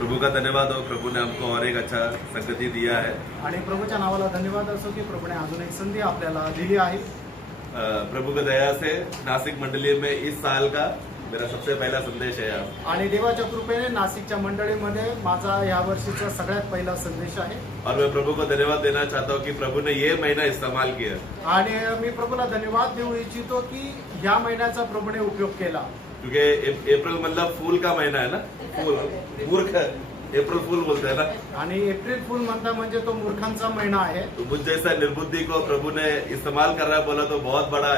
प्रभु का धन्यवाद हो, प्रभु ने हमको और एक अच्छा संगति दिया है। आणि प्रभूच्या नावाला धन्यवाद असो की प्रभूने अजून एक संधी आपल्याला दिली आहे। प्रभु की दया से नासिक मंडली में इस साल का मेरा सबसे पहला संदेश है यहाँ। आणि देवाच्या कृपेने नाशिकच्या मंडळीमध्ये माझा या वर्षीचा सगळ्यात पहिला संदेश आहे। और मैं प्रभु को धन्यवाद देना चाहता हूँ कि प्रभु ने ये महीना इस्तेमाल किया आणि मी प्रभूला धन्यवाद देऊ इच्छितो की या महिन्याचा प्रभूने उपयोग केला। क्योंकि अप्रैल मतलब फूल का महीना है ना, फूल मूर्ख अप्रैल फूल बोलते हैं ना। आणि एप्रिल फूल म्हणता म्हणजे तो मूर्खांचा महिना आहे। तो मुझ जैसा निर्बुद्धि को प्रभु ने इस्तेमाल कर रहा है बोला तो बहुत बड़ा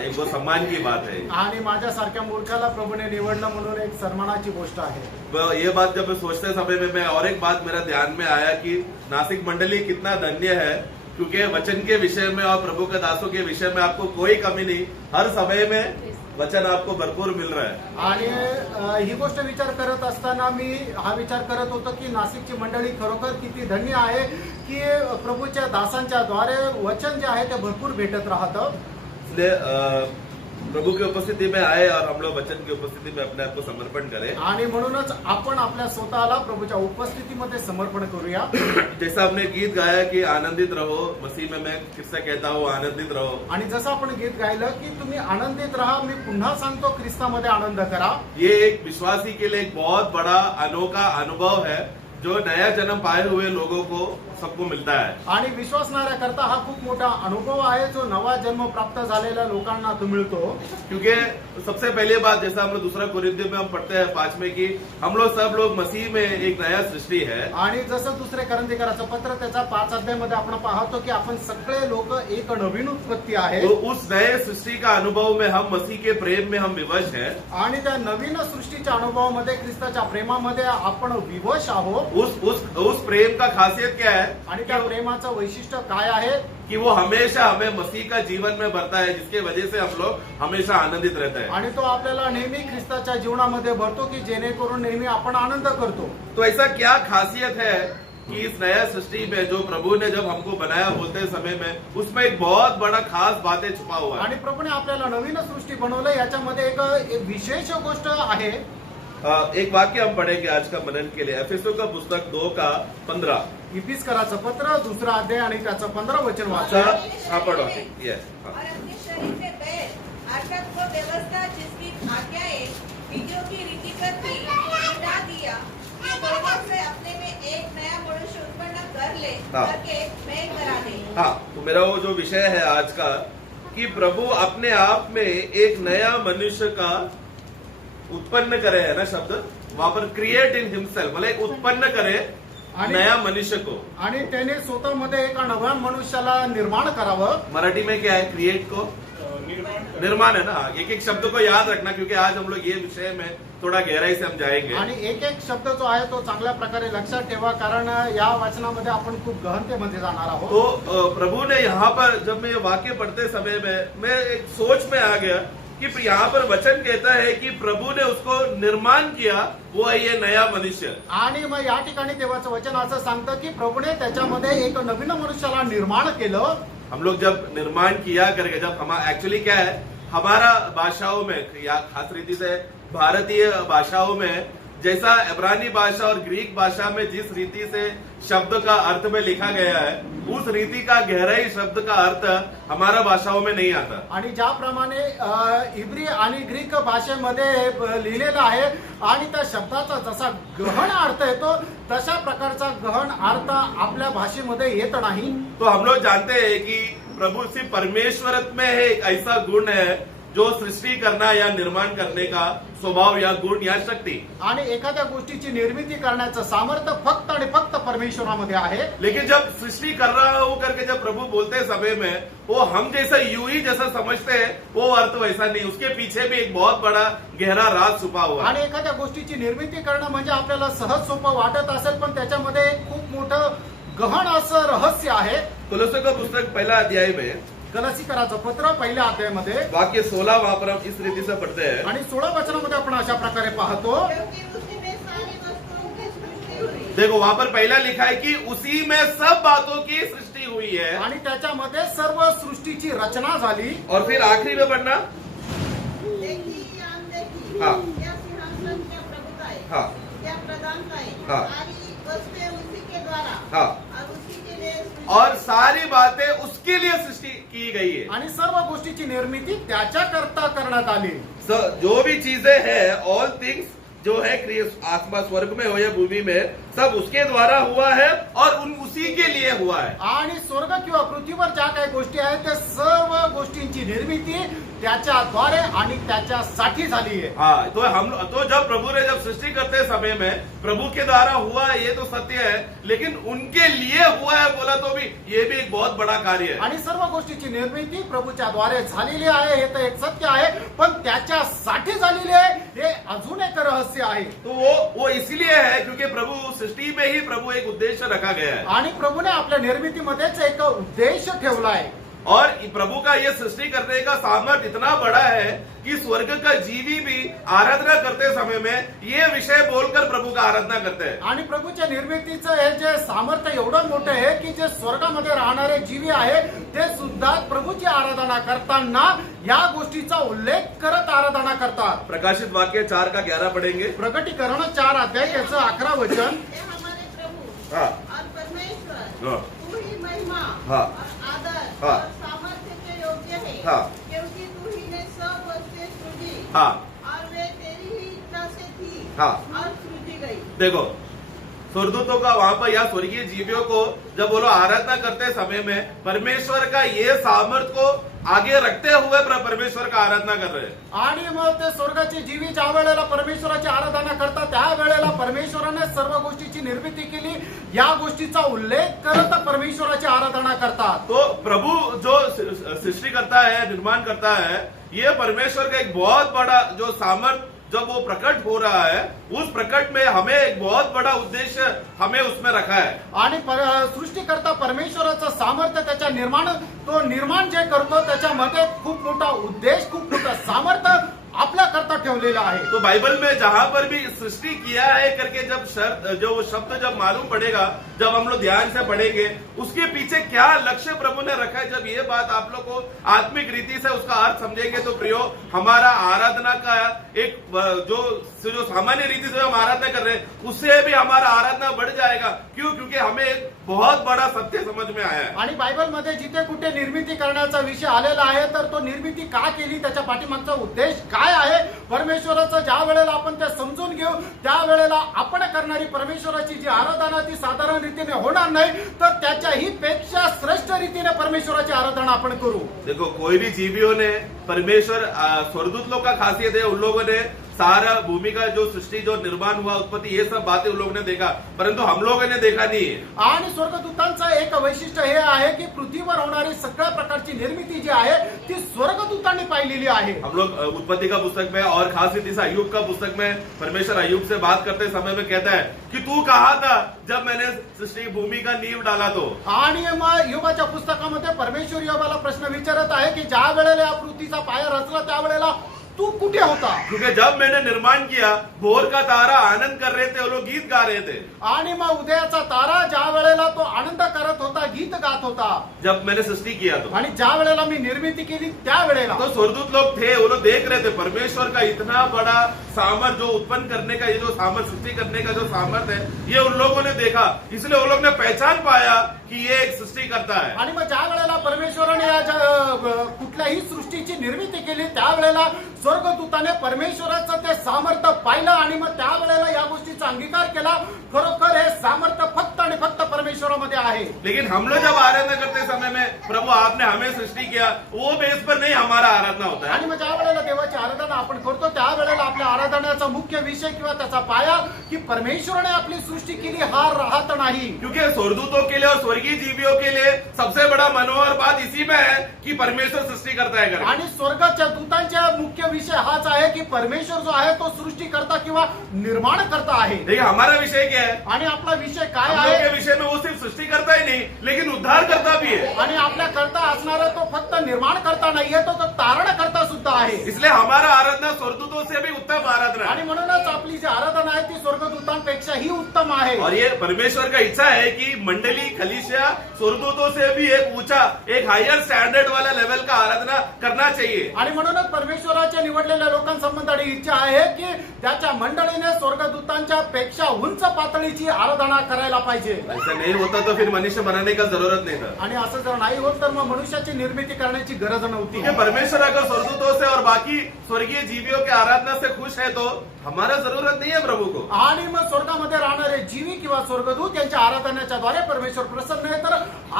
एक वो सम्मान की बात है। आणि माझ्यासारख्या मूर्खाला प्रभूने निवडलं म्हणून एक सन्मानाची गोष्ट आहे। ये बात जब मैं सोचते समय में मैं और एक बात मेरा ध्यान में आया कि नासिक मंडली कितना धन्य है, क्योंकि वचन के विषय में और प्रभु के दासों के विषय में आपको कोई कमी नहीं, हर समय में वचन आपको भरपूर मिल रहा है। आणि ही गोष्ट विचार करत असताना मी हा विचार करत होतो की नाशिकची मंडळी खरोखर किती धन्य आहे की प्रभूच्या दासांच्या द्वारे वचन जे आहे ते भरपूर भेटत राहतं। इसलिए प्रभु की उपस्थिति में आए और हम लोग वचन की उपस्थिति में अपने आप को समर्पण करें। आणि म्हणूनच आपण आपल्या स्वतःला प्रभूच्या उपस्थितीमध्ये समर्पण करूया। जैसा हमने गीत गाया कि आनंदित रहो मसीह में, मैं किससे कहता हूँ आनंदित रहो। आणि जसं आपण गीत गायलं की तुम्ही आनंदित राहा, मी पुन्हा सांगतो ख्रिस्तामध्ये आनंद करा। ये एक विश्वासी के लिए एक बहुत बड़ा अनोखा अनुभव है जो नया जन्म पाए हुए लोगों को सबको मिलता है। आणि विश्वासणाऱ्या करता हा खूप मोठा अनुभव आहे जो नवा जन्म प्राप्त झालेल्या लोकांना तो मिळतो। क्योंकि सबसे पहली बात, जैसा हम लोग दूसरा कोरिन्थियों में हम पढ़ते हैं 5 में कि हम लोग सब लोग मसीह में एक नया सृष्टि है। आणि जसं दुसरे करंथीकराचं पत्र त्याचा 5 अध्यायामध्ये आपण पाहतो की आपण सगळे लोक एक नवीन उत्पत्ती आहे। तो उस नए सृष्टि का अनुभव में हम मसीह के प्रेम में हम विवश हैं। आणि त्या नवीन सृष्टीच्या अनुभवामध्ये ख्रिस्ताच्या प्रेमामध्ये आपण विवश आहोत। उस प्रेम का खासियत क्या है? आणि त्या प्रेमाचं वैशिष्ट्य काय आहे कि वो हमेशा हमें मसीह का जीवन में भरता है, जिसके वजह से हम लोग हमेशा आनंदित रहते हैं। आणि तो आपल्याला नेहमी ख्रिस्ताच्या जीवनामध्ये भरतो की जेणेकरून नेहमी आपण आनंद करतो। तो ऐसा क्या खासियत है कि इस नया सृष्टि में जो प्रभु ने जब हमको बनाया बोलते समय में उसमें एक बहुत बड़ा खास बातें छुपा हुआ है। आणि प्रभूने आपल्याला नवीन सृष्टी बनवलं, याच्यामध्ये एक विशेष गोष्ट आहे। एक वाक्य हम पढ़ेंगे आज का मनन के लिए, एफेसों का पुस्तक 2 का 15। इफिसकराचं पत्र 2रा अध्याय आणि त्याचं 15 वचन वाचा। हाँ पढ़ो। यस। और अपने शरीर में बैर अर्थात वो व्यवस्था जिसकी आज्ञाएं विधियों की रीति पर थी मिटा दिया कि दोनों से अपने में एक नया मनुष्य उत्पन्न कर ले, करके मेल करा दे। हाँ, तो मेरा वो जो विषय है आज का कि प्रभु अपने आप में एक नया मनुष्य का उत्पन्न करे, है ना शब्द वहां पर, क्रिएट इन हिमसेल्फ, मतलब एक उत्पन्न करे नया मनुष्य को। आणि त्याने स्वतःमध्ये एका नव्या मनुष्याला निर्माण करावं। मराठी में क्या है क्रिएट को? निर्माण है ना। एक एक शब्द को याद रखना, क्योंकि आज हम लोग ये विषय में थोड़ा गहराई से हम जाएंगे। आणि एक एक शब्द जो आहे तो चांगल्या प्रकारे लक्षात ठेवा, कारण या वचनामध्ये आपण खूप गहनतेमध्ये जाणार आहोत। तो प्रभु ने यहाँ पर जब मैं ये वाक्य पढ़ते समय में मैं एक सोच में आ गया कि यहाँ पर वचन कहता है कि प्रभु ने उसको निर्माण किया, वो है ये नया मनुष्य। आणि मग या ठिकाणी देवाचं वचन असं सांगतं की प्रभूने त्याच्यामध्ये एक नवीन मनुष्याला निर्माण केलं। हम लोग जब निर्माण किया करके, जब हम एक्चुअली क्या है हमारा भाषाओं में या खास रीति से भारतीय भाषाओं में जैसा इब्रानी भाषा और ग्रीक भाषा में जिस रीति से शब्द का अर्थ में लिखा गया है, उस रीति का गहराई शब्द का अर्थ हमारा भाषाओं में नहीं आता। आणि ज्याप्रमाणे इब्री आणि ग्रीक भाषेमध्ये लिहिलेलं आहे आणि त्या शब्दाचा जसा गहन अर्थ येतो तशा प्रकारचा गहन अर्थ आपल्या भाषेमध्ये येत नाही। तो हम लोग जानते हैं कि प्रभु सिर्फ परमेश्वरत्व में है एक ऐसा गुण है जो सृष्टि करना या निर्माण करने का स्वभाव या गुण या शक्ति। आणि एखाद्या गोष्टीची निर्मिती करण्याचं सामर्थ्य फक्त आणि फक्त परमेश्वरामध्ये आहे। लेकिन जब सृष्टि कर रहा हूं करके जब प्रभु बोलते समय में वो हम जैसा यूं ही जैसा समझते हैं वो अर्थ वैसा नहीं, उसके पीछे भी एक बहुत बड़ा गहरा राज छुपा हुआ है। आणि एखाद्या गोष्टीची निर्मिती करणं म्हणजे आपल्याला सहज सोपं वाटत असेल, पण त्याच्यामध्ये खूप मोठं गहन असं रहस्य आहे। कोलोस्यों का पुस्तक 1 अध्याय में गलातीकराचं पत्र 1 अध्यायामध्ये वाक्य 16 वहां पर हम इस रीति से पढ़ते हैं। आणि 16 वचनामध्ये आपण अशा प्रकारे पाहतो, क्योंकि उसी में सारी वस्तुओं की सृष्टि हुई। देखो वहां पर पहला लिखा है कि उसी में सब बातों की सृष्टि हुई है, आणि त्याच्यामध्ये सर्व सृष्टीची रचना झाली। और फिर आखिरी में पढ़ना देखी या अनदेखी, हाँ। क्या सिंहासन, क्या प्रभुताएं, हाँ। क्या प्रधानताएं, हाँ। सारी वस्तुएं उसी के द्वारा हाँ। और उसी के लिए सृष्टि और सारी बातें उसके लिए सृष्टि की गई है। आणि सर्व गोष्टीची निर्मिती त्याच्या करता करण्यात आली. जो भी चीजें हैं, ऑल थिंग्स जो है आसमान स्वर्ग में हो या भूमि में, सब उसके द्वारा हुआ है और उसी के लिए हुआ है. आणि स्वर्ग किंवा पृथ्वीवर ज्या काही गोष्टी आहेत त्या सर्व गोष्टींची निर्मिती त्याच्याद्वारे आणि त्याच्यासाठी झाली आहे. हाँ, तो जब प्रभु ने जब सृष्टि करते समय में प्रभु के द्वारा हुआ है, ये तो सत्य है, लेकिन उनके लिए हुआ है बोला तो भी ये भी एक बहुत बड़ा कार्य है. आणि सर्व गोष्टीची निर्मिती प्रभूच्या द्वारे झालेली आहे हे तर एक सत्य आहे, पण त्याच्यासाठी झालेली आहे हे अजून एक रहस्य आहे. तो वो इसलिए है क्योंकि प्रभु सृष्टि में ही प्रभु एक उद्देश्य रखा गया है. आणि प्रभूने आपल्या निर्मितीमध्येच एक उद्देश ठेवला आहे. और प्रभु का ये सृष्टि करने का सामर्थ्य इतना बड़ा है कि स्वर्ग का जीवी भी आराधना करते समय में ये विषय बोलकर प्रभु का आराधना करते हैं. आणि प्रभूच्या निर्मितीचं हे जे सामर्थ्य एवढं मोठं आहे की जे स्वर्गामध्ये राहणारे जीवी आहे ते सुद्धा प्रभूची आराधना करताना या गोष्टीचा उल्लेख करत आराधना करतात. प्रकाशित वाक्य 4:11 पढ़ेंगे. प्रकटीकरण 4 याचं 11 वचन. हे हमारे प्रभु हाँ. और परमेश्वर हाँ. तू ही महिमा हाँ. और आदर हाँ. और सामर्थ्य के योग्य है. हाँ. क्योंकि तू ही ने सब वस्तुएं सृजी हाँ. और वे तेरी ही इच्छा से थी हाँ. और सृजी गई. देखो, स्वर्गदूतों का वहां पर या स्वर्गीय जीवियों को जब वो लोग आराधना करते समय में परमेश्वर का ये सामर्थ्य को आगे रखते हुए परमेश्वर का आराधना कर रहे हैं. आणि मग ते स्वर्गाचे जीवी ज्या वेळेला परमेश्वराची आराधना करतात त्या वेळेला परमेश्वराने सर्व गोष्टीची निर्मिती केली या गोष्टीचा उल्लेख करत परमेश्वराची आराधना करतात. तो प्रभु जो सृष्टि करता है, निर्माण करता है, ये परमेश्वर का एक बहुत बड़ा जो सामर्थ्य जब वो प्रकट हो रहा है, उस प्रकट में हमें एक बहुत बड़ा उद्देश्य हमें उसमें रखा है. आणि सृष्टीकर्ता परमेश्वराचं सामर्थ्य त्याच्या निर्माण जे करतो त्याच्यामध्ये खूप मोठा उद्देश, खूप मोठा सामर्थ्य आपल्या करता ठेवलेला आहे. तो बाइबल में जहां पर भी सृष्टि किया है करके जब शब्द जब मालूम पड़ेगा, जब हम लोग ध्यान से पढ़ेंगे, उसके पीछे क्या लक्ष्य प्रभु ने रखा है, जब ये बात आप लोग को आत्मिक रीति से उसका अर्थ समझेंगे तो प्रियो, हमारा आराधना का एक जो सामान्य रीति से हम आराधना कर रहे हैं उससे भी हमारा आराधना बढ़ जाएगा. क्यों? क्योंकि हमें एक बहुत बड़ा सत्य समझ में आया है. आणि बायबलमध्ये जिथे कुठे निर्मिती करण्याचा विषय आलेला आहे तर तो निर्मिती का केली, त्याच्या पाठीमागचा उद्देश काय आहे, परमेश्वराचं ज्या वेळेला आपण ते समजून घेऊ त्या वेळेला आपण करणारी परमेश्वराची जी आराधना ती साधारण रीतीने होणार नाही, तर त्याच्याही पेक्षा श्रेष्ठ रीतीने परमेश्वराची आराधना आपण करू. देखो, कोई भी जीवियों ने परमेश्वर स्वर्गदूत लोग का खासियत है, उन लोगों ने सारा भूमि का जो सृष्टि जो निर्माण हुआ, उत्पत्ति, ये सब बातें उन लोगों ने देखा, परंतु हम लोगों ने देखा नहीं है. आणि स्वर्गदूतांचं एक वैशिष्ट्य हे आहे की पृथ्वीवर होणारी सगळ्या प्रकारची निर्मिती जी आहे ती स्वर्गदूतांनी पाहिलेली आहे. हम लोग उत्पत्ति का पुस्तक में और खास रीति से अय्यूब का पुस्तक में परमेश्वर अय्यूब से बात करते समय में कहता है कि तू कहा था जब मैंने सृष्टि भूमि का नींव डाला तो. आणि मग योबाच्या पुस्तकामध्ये परमेश्वर योबाला प्रश्न विचारत आहे की ज्या वेळेला या पृथ्वीचा पाया रचला त्यावेळेला तू कुठे होता. क्योंकि जब मैंने निर्माण किया, भोर का तारा आनंद कर रहे थे, वो लोग गीत गा रहे थे. आणि मग उदयाचा तारा ज्या वेळेला तो आनंद करत होता, गीत गात होता. जब मैंने सृष्टि किया तो, आणि ज्या वेळेला मी निर्मिती केली त्या वेळेला तो स्वर्गदूत लोग थे, वो लोग देख रहे थे परमेश्वर का इतना बड़ा सामर्थ्य, जो उत्पन्न करने का ये जो सामर्थ्य, सृष्टि करने का जो सामर्थ्य है, ये उन लोगों ने देखा. इसलिए वो लोग ने पहचान पाया की ये एक सृष्टी करता है. आणि मग ज्या वेळेला परमेश्वराने या कुठल्याही सृष्टीची निर्मिती केली त्यावेळेला स्वर्गदूताने परमेश्वराचं ते सामर्थ्य पाहिलं आणि मग त्यावेळेला या गोष्टीचा अंगीकार केला. खरोखर हे सामर्थ्य फक्त आणि फक्त परमेश्वरामध्ये आहे. लेकिन हम लोग जब आराधना करते समय में प्रभु आपने हमें सृष्टि किया, वो बेस पर नहीं हमारा आराधना होता है. आणि मग ज्या वेळेला देवाची आराधना आपण करतो त्यावेळेला आपल्या आराधनाचा मुख्य विषय किंवा त्याचा पाया की परमेश्वराने आपली सृष्टी केली हा राहत नाही. क्योंकि स्वर्गदूतों के लिए और स्वर्गीय जीवियों के लिए सबसे बड़ा मनोहर बात इसी में है कि परमेश्वर सृष्टि करता है करके. आणि स्वर्गाच्या दूतांच्या मुख्य विषय हाच आहे की परमेश्वर जो आहे तो सृष्टी करता किंवा निर्माण करता आहे. देखिए, हमारा विषय क्या है? आणि आपला विषय काय हम लोग आहे? के विषय में वो सिर्फ सृष्टि करता ही नहीं, लेकिन उद्धार करता भी है. आणि आपल्या करता असणारा तो फक्त निर्माण करता नाहीये, तो तारण करता सुद्धा आहे. इसलिए हमारा आराधना स्वर्गदूतों से भी उत्तम आराधना आणि है. म्हणूनच आपली जी आराधना आहे ती स्वर्गदूतांपेक्षाही उत्तम उत्तम आहे. और ये परमेश्वर का इच्छा है कि मंडली कलीसिया स्वर्गदूतों से भी एक ऊंचा, एक हायर स्टैंडर्ड वाला लेवल का आराधना करना चाहिए. आणि म्हणूनच परमेश्वराच्या निवडलेल्या लोकांसंबंधी इच्छा आहे की त्याच्या मंडळीने स्वर्गदूतांच्या पेक्षा उंच पातळीची आराधना करायला पाहिजे. ऐसा नहीं होता तो फिर मनुष्य बनाने का जरूरत नहीं था. आणि असं जर नाही होत तर मग मनुष्याची निर्मिती करण्याची गरज नव्हती. क्योंकि परमेश्वर अगर स्वर्गदूतों से और बाकी स्वर्गीय जीवियों की आराधना से खुश है तो हमारा जरूरत नहीं है प्रभु को. आणि मग स्वर्गामध्ये राहणारे जीवी किंवा स्वर्गदूत यांच्या आराधनेच्या द्वारे परमेश्वर प्रसन्न आहे तर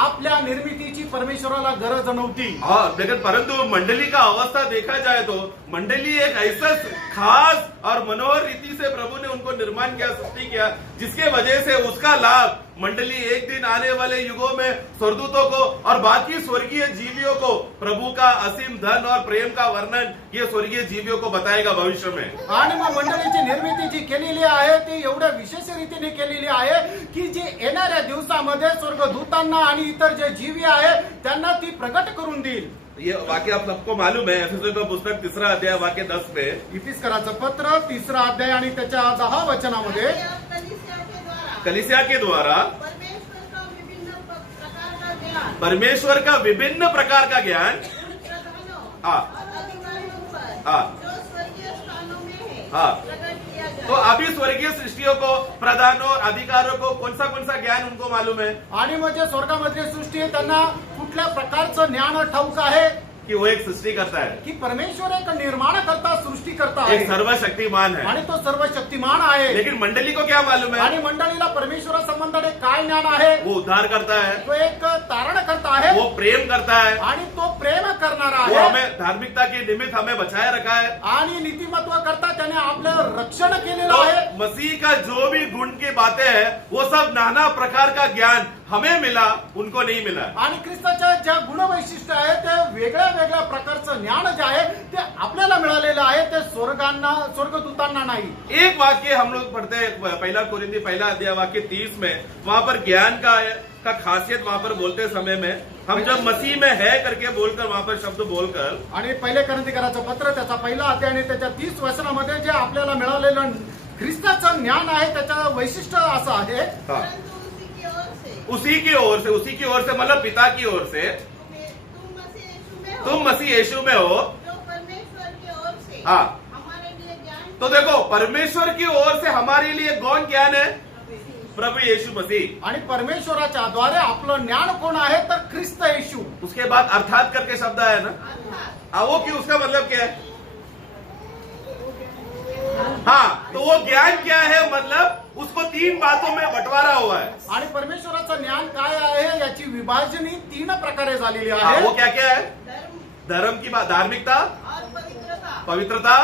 आपल्या निर्मितीची परमेश्वराला गरज नव्हती. और लेकिन परंतु मंडली का अवस्था देखा जाए तो मंडली एक ऐसा खास और मनोहर रीति से प्रभु ने उनको निर्माण किया, सृष्टि किया, जिसके वजह से उसका लाभ मंडली एक दिन आने वाले युगों में स्वर्गदूतों को और बाकी स्वर्गीय जीवियों को प्रभु का असीम धन और प्रेम का वर्णन ये स्वर्गीय जीवियों को बताएगा भविष्य में. आणि मग मंडळीची निर्मिती जी केलेली आहे ती एवढ्या विशेष रीतीने केलेली आहे की जे येणाऱ्या दिवसामध्ये स्वर्गदूतांना आणि इतर जे जीवी आहे त्यांना ती प्रगट करून देईल. ये वाक्य आप सबको मालूम है. एफेसों का पुस्तक 3 अध्याय वाक्य 10 में इफिसकराचं पत्र 3 अध्याय आणि त्याच्या 10 वचनामध्ये कलीसिया के द्वारा परमेश्वर का विभिन्न प्रकार का ज्ञान तो अभी स्वर्गीय सृष्टियों को, प्रधानों और अधिकारों को कौन सा ज्ञान उनको मालूम है. आणि म्हणजे स्वर्गामधली सृष्टी आहे त्यांना कुठल्या प्रकारचं ज्ञान ठाऊक आहे कि वो एक सृष्टि करता है, की परमेश्वर एक निर्माण करता, सृष्टी करता एक आहे सर्वशक्तिमान है. आणि तो सर्वशक्तिमान आहे. लेकिन मंडली को क्या मालूम है? आणि मंडळीला परमेश्वरासंबंधाने काय ज्ञान आहे? वो उद्धार करता है, तो एक तारण करता आहे, वो प्रेम करता है, आणि तो प्रेम करणारा वो आहे, हमें धार्मिकता के निमित्त हमें बचाए रखा है. आणि नीतिमत्व करता त्याने आपलं रक्षण केलेलं तो आहे. मसीह का जो भी गुण की बातें हैं वो सब नाना प्रकार का ज्ञान हमें मिला, उनको नहीं मिला. आणि ख्रिस्ताच्या ज्या गुणवैशिष्ट्य आहे ते वेगळ्या वेगळ्या प्रकारचं ज्ञान जे आहे ते आपल्याला मिळालेलं आहे, ते स्वर्गदूतांना नाही. एक वाक्य हम लोग पढ़ते हैं 1 कोरिन्थी 1 अध्याय वाक्य 30 में. वहां पर ज्ञान का खासियत वहां पर बोलते समय में हम जब मसीह में है करके बोलकर वहां पर शब्द बोलकर आणि 1 कोरिन्थीकराचं पत्र त्याचा 1 अध्याय आणि त्याच्या 30 वचनामध्ये जे आपल्याला मिळालेलं ख्रिस्ताचं ज्ञान आहे त्याचं वैशिष्ट्य असं आहे, उसी की ओर से मतलब पिता की ओर से तुम मसीह यीशु में हो. हाँ, तो देखो परमेश्वर की ओर से हमारे लिए कौन ज्ञान है? प्रभु यीशु मसीह. आणि परमेश्वराच्या द्वारे आपलं ज्ञान कोण आहे तर ख्रिस्त येशू. उसके बाद अर्थात करके शब्द आया ना. वो क्यों, उसका मतलब क्या है? हाँ, तो वो ज्ञान क्या है? मतलब उसको 3 बातों में बंटवारा हुआ है. आणि परमेश्वराचं ज्ञान काय आहे याची विभाजनी 3 प्रकारे झालेली हाँ, आहे. वो क्या क्या है? धर्म की बात, धार्मिकता, पवित्रता,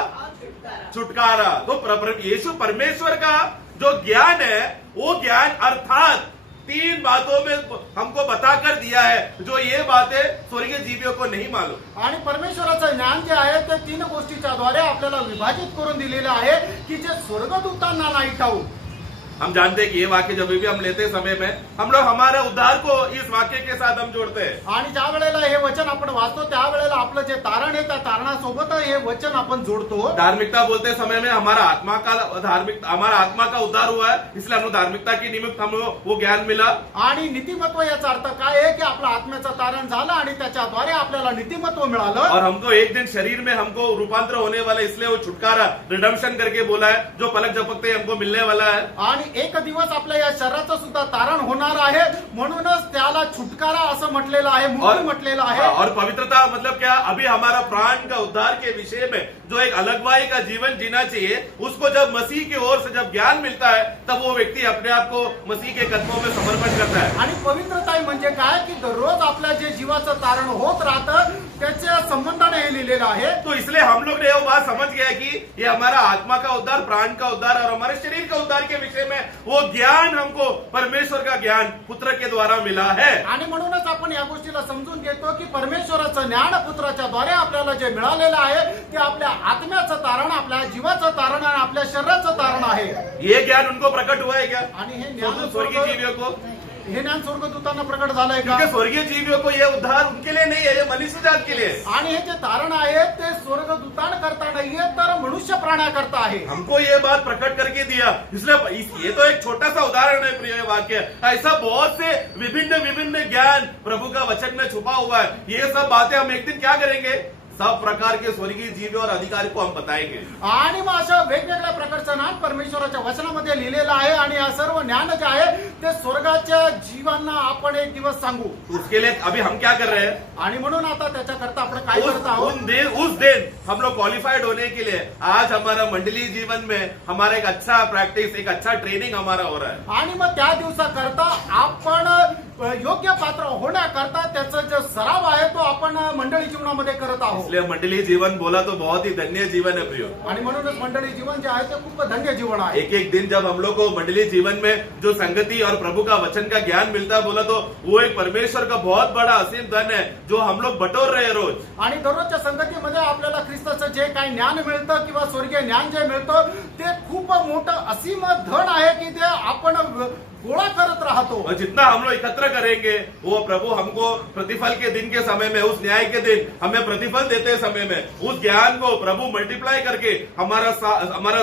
छुटकारा. तो यीशु परमेश्वर का जो ज्ञान है वो ज्ञान अर्थात 3 बातों में हमको बताकर दिया है, जो ये बातें स्वर्गीय जीवियों को नहीं मालूम. आणि परमेश्वराचं ज्ञान जे आहे ते 3 गोष्टीच्या द्वारे आपल्याला विभाजित करून दिलेलं आहे की जे स्वर्गदूतांना नाही ठाऊक. हम जानते हैं कि ये वाक्य जब भी हम लेते समय में हम लोग हमारे उद्धार को इस वाक्य के साथ हम जोड़ते हैं. आणि ज्या वेळेला हे वचन आपण वाचतो त्यावेळेला आपलं जे तारण आहे त्या तारणासोबत हे वचन आपण जोडतो. धार्मिकता बोलते समय में हमारा आत्मा का उद्धार हुआ है, इसलिए हम लोग धार्मिकता की निमित्त हम लोग वो ज्ञान मिला. आणि नीतिमत्व याचा अर्थ काय आहे की आपलं आत्म्याचं तारण झालं आणि त्याच्याद्वारे आपल्याला नीतिमत्व मिळालं. और हमको एक दिन शरीर में हमको रूपांतर होने वाला, इसलिए वो छुटकारा रिडम्पशन करके बोला है, जो पलक झपकते हमको मिलने वाला है. आणि एक दिवस आपल्या या शरीराचं सुद्धा तारण होणार आहे म्हणूनच त्याला छुटकारा असं म्हटलेलं आहे, मुक्ती म्हटलेलं आहे. और पवित्रता मतलब क्या? अभी हमारा प्राण का उद्धार के विषय में जो एक अलगवाई का जीवन जीना चाहिए, उसको जब मसीह की ओर से जब ज्ञान मिलता है तब वो व्यक्ती अपने आप को मसीह के कदमों में समर्पण करता है. आणि पवित्रता म्हणजे काय की दररोज आपल्या जे जीवाचं तारण होत राहतं त्याच्या संबंधाने हे लिहिलेलं आहे. तो इसलिए हम लोग ने वो बात समझ गया कि ये हमारा आत्मा का उद्धार, प्राण का उद्धार और हमारे शरीर का उद्धार के विषय में वो ज्ञान हमको परमेश्वर का ज्ञान पुत्र के द्वारा मिला है. आणि म्हणूनच आपण या गोष्टीला समजून घेतो की परमेश्वराचं ज्ञान पुत्राच्या द्वारे आपल्याला जे मिळालेलं आहे ते आपल्या आत्म्याचं तारण, आपल्या जीवाचं तारण आणि आपल्या शरीराचं तारण आहे. ये ज्ञान उनको प्रकट हुआ है क्या? आणि हे ज्ञान स्वर्गीय जीवियों को हे ज्ञान स्वर्गदूतांना प्रकट झालंय का? क्योंकि स्वर्गीय जीवियों को ये उद्धार उनके लिए नहीं है, ये मनुष्य जात के लिए है। आणि हे जे तारण आहे ते स्वर्गदूतांकरता नाहीये तर मनुष्य प्राण्याकरता आहे. हमको ये बात प्रकट करके दिया, इसलिए ये तो एक छोटा सा उदाहरण है प्रिय वाक्य। ऐसा बहुत से विभिन्न विभिन्न ज्ञान प्रभु का वचन में छुपा हुआ है। ये सब बातें हम एक दिन क्या करेंगे, सब प्रकार के स्वर्गीय जीवी और अधिकारी को हम बताएंगे। आणि मग अशा वेगवेगळ्या प्रकारचं ज्ञान परमेश्वराच्या वचनामध्ये लिहिलेलं आहे आणि हा सर्व ज्ञान जे आहे ते स्वर्गाच्या जीवांना आपण एक दिवस सांगू. उसके लिए अभी हम क्या कर रहे हैं, आणि म्हणून आता त्याच्याकरता आपण काय करत आहोत, उस दिन हम लोग क्वालिफाइड होने के लिए आज हमारा मंडलीय जीवन में हमारा एक अच्छा प्रैक्टिस, एक अच्छा ट्रेनिंग हमारा हो रहा है। आणि मग त्या दिवसाकरता आपण योग्य पात्र होण्याकरता त्याचा जो सराव आहे तो आपण मंडळी जीवनामध्ये करत आहोत. इसलिए मंडलीय जीवन बोला तो बहुत ही धन्य जीवन है प्रियो। आणि म्हणूनच मंडळी जीवन जे आहे ते खूप धन्य जीवन आहे. एक एक दिन जब हम लोग को मंडलीय जीवन में जो संगति और प्रभु का वचन का ज्ञान मिलता है बोला तो वो एक परमेश्वर का बहुत बड़ा असीम धन है जो हम लोग बटोर रहे हैं रोज। आणि दररोजच्या संगतीमध्ये आपल्याला ख्रिस्ताचं जे काही ज्ञान मिळतं किंवा स्वर्गीय ज्ञान जे मिळतं ते खूप मोठं असीम धन आहे की ते आपण गोळा करत राहतो. और जितना हम लोग एकत्र करेंगे वो प्रभु हमको प्रतिफल के दिन के समय में, उस न्याय के दिन हमें प्रतिफल देते समय में उस ज्ञान को प्रभु मल्टीप्लाई करके हमारा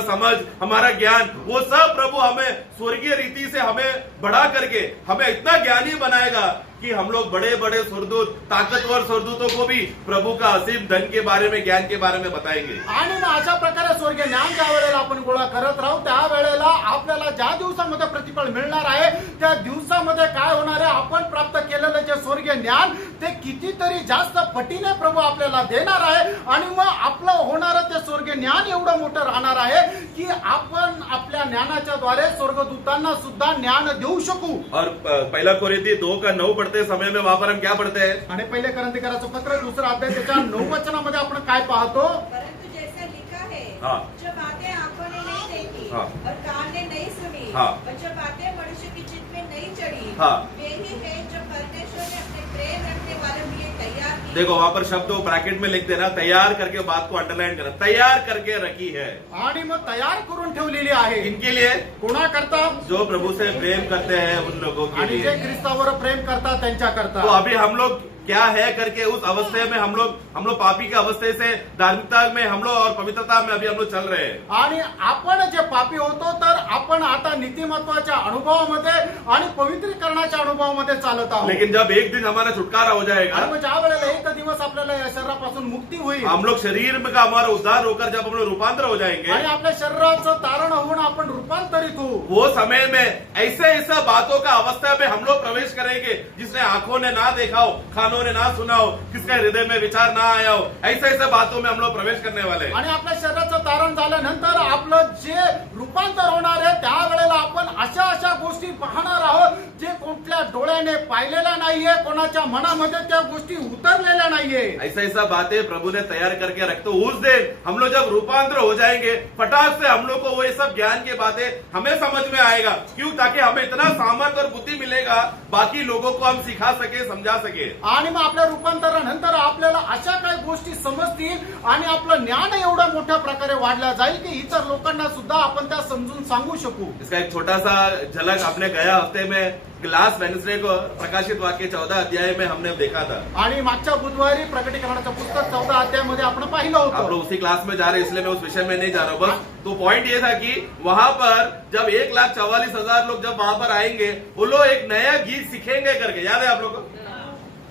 समझ, हमारा ज्ञान, वो सब प्रभु हमें स्वर्गीय रीति से हमें बढ़ा करके हमें इतना ज्ञानी बनाएगा कि हम लोग बड़े बड़े स्वर्गदूत, ताकतवर स्वर्गदूतों को भी प्रभु का असीम धन के बारे में, ज्ञान के बारे में बताएंगे. आणि मग अशा प्रकारे स्वर्गीय ज्ञान ज्या वेळेला आपण गोळा करत राहू त्यावेळेला आपल्याला ज्या दिवसामध्ये प्रतिफळ मिळणार आहे त्या दिवसामध्ये काय होणार आहे, आपण प्राप्त केलेलं जे स्वर्गीय ज्ञान ते कितीतरी जास्त पटीने प्रभू आपल्याला देणार आहे. आणि मग आपलं होणारं ते स्वर्गीय ज्ञान एवढं मोठं राहणार आहे की आपण आपल्या ज्ञानाच्या द्वारे स्वर्गदूतांना सुद्धा ज्ञान देऊ शकू. और पहला कोरिन्थी 2:9 पढ़ते समय में वहां पर हम क्या पढ़ते हैं, आणि पहिले करंथीकराचं पत्र 2 अध्याय त्याच्या 9 वचनामध्ये आपण काय पाहतो, परंतु जैसा लिखा है, हाँ। जो बातें आंखों ने नहीं देखी हाँ। और कान ने नहीं सुनी हाँ। और जो बातें मनुष्य की चित्त में नहीं चढ़ी, हाँ। वे ही है जो परमेश्वर ने अपने प्रेम रखने वालों के लिए तैयार की. देखो वहां पर शब्द वो ब्रैकेट में लिख देना, तैयार करके बात को अंडरलाइन करना, तैयार करके रखी है. आणि मग तयार करून ठेवलेली आहे. इनके लिए कोणाकरता, जो प्रभु से प्रेम करते हैं उन लोगों के आणि जे लिए. ख्रिस्तावर प्रेम करतात त्यांच्याकरता. तो अभी हम लोग क्या है करके उस अवस्थे में हम लोग पापी के अवस्थे से धार्मिकता में हम लोग और पवित्रता में अभी हम लोग चल रहे हैं. आणि आपण जे पापी होतो तर आपण आता नीतिमत्वाच्या अनुभवामध्ये आणि पवित्रीकरणाच्या अनुभवामध्ये चालत आहोत. लेकिन जब एक दिन हमारा छुटकारा हो आणि जाएगा, मग ज्या वेळेला एक दिवस आपल्याला या शरीरापासून मुक्ती होईल हम लोग शरीर में का हमारा उद्धार होकर जब हम लोग रूपांतर हो जाएंगे, आणि आपल्या शरीराचं तारण होऊन आपण रूपांतरित होऊ, वो समय में ऐसे बातों का अवस्था में हम लोग प्रवेश करेंगे जिसने आंखों ने ना देखा हो, कानों ने ना सुना हो, किसके हृदय में विचार ना आया हो, ऐसे बातों में हम लोग प्रवेश करने वाले हैं. आणि आपल्या शरीराचं तारण झाल्यानंतर आपलं जे रूपांतर होणार आहे त्यावेळेला आपण अशा गोष्टी पाहणार आहोत जे कुठल्या डोळ्याने पाहिलेल्या नाहीये, कोणाच्या मनामध्ये त्या गोष्टी उतरलेल्या नाहीये. ऐसा बातें प्रभु ने तैयार करके रख, तो उस दिन हम लोग जब रूपांतर हो जाएंगे फटाक से हम लोग को वो ये सब ज्ञान की बातें हमें समझ में आएगा. क्यों? ताकि हमें इतना सामर्थ्य और बुद्धि मिलेगा बाकी लोगों को हम सिखा सके, समझा सके. आणि मग आपल्या रूपांतरानंतर आपल्याला अशा काही गोष्टी समजतील आणि आपलं ज्ञान एवढ्या मोठ्या प्रकारे वाढल्या जाईल की इतर लोकांना सुद्धा आपण त्या समजून सांगू शकू. इसका एक छोटा सा झलक आपने गया हफ्ते में लास्ट वेडनेसडे को प्रकाशित वाक्य 14 अध्याय में हमने देखा था. आणि मागच्या बुधवारी प्रकटीकरणाचं पुस्तक 14 अध्यायामध्ये आपण पाहिलं आप होतं. लोग उसी क्लास में जा रहे हैं इसलिए मैं उस विषय में नहीं जा रहा हूँ. बस तो पॉइंट ये था कि वहां पर जब 1,44,000 लोग जब वहां पर आएंगे वो लोग एक नया गीत सीखेंगे करके, याद है आप लोग को?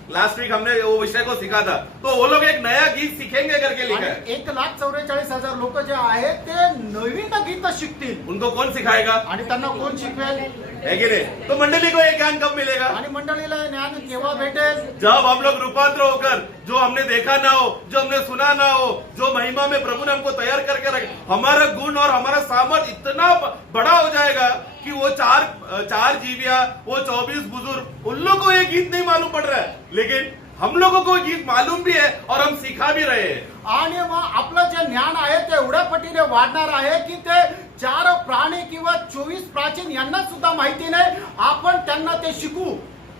लास्ट वीक हमने वो विषय को सीखा था. तो वो लोग एक नया गीत सीखेंगे करके लिखा है. 1,44,000 लोक जे आहेत ते नवीन गीत शिकतील. उनको कौन सिखाएगा? आणि त्यांना कोण शिकवेल? है कि नहीं? तो मंडली को ये ज्ञान कब मिलेगा? आणि मंडळीला हे ज्ञान केव्हा भेटेल? जब हम लोग रूपांतर होकर जो हमने देखा ना हो, जो हमने सुना ना हो, जो महिमा में प्रभु ने हमको तैयार करके रखे, हमारा गुण और हमारा सामर्थ इतना बड़ा हो जाएगा कि वो चार जीविया, वो 24 बुजुर्ग, उन लोगों को ये गीत नहीं मालूम पड़ रहा है, लेकिन हम लोगों को गीत मालूम भी है और हम सिखा भी रहे हैं. आणि मग आपलं जे ज्ञान आहे ते एवढ्या पटीने वाढणार आहे की ते 4 प्राणी किंवा 24 प्राचीन यांना सुद्धा माहिती नाही, आपण त्यांना ते शिकू.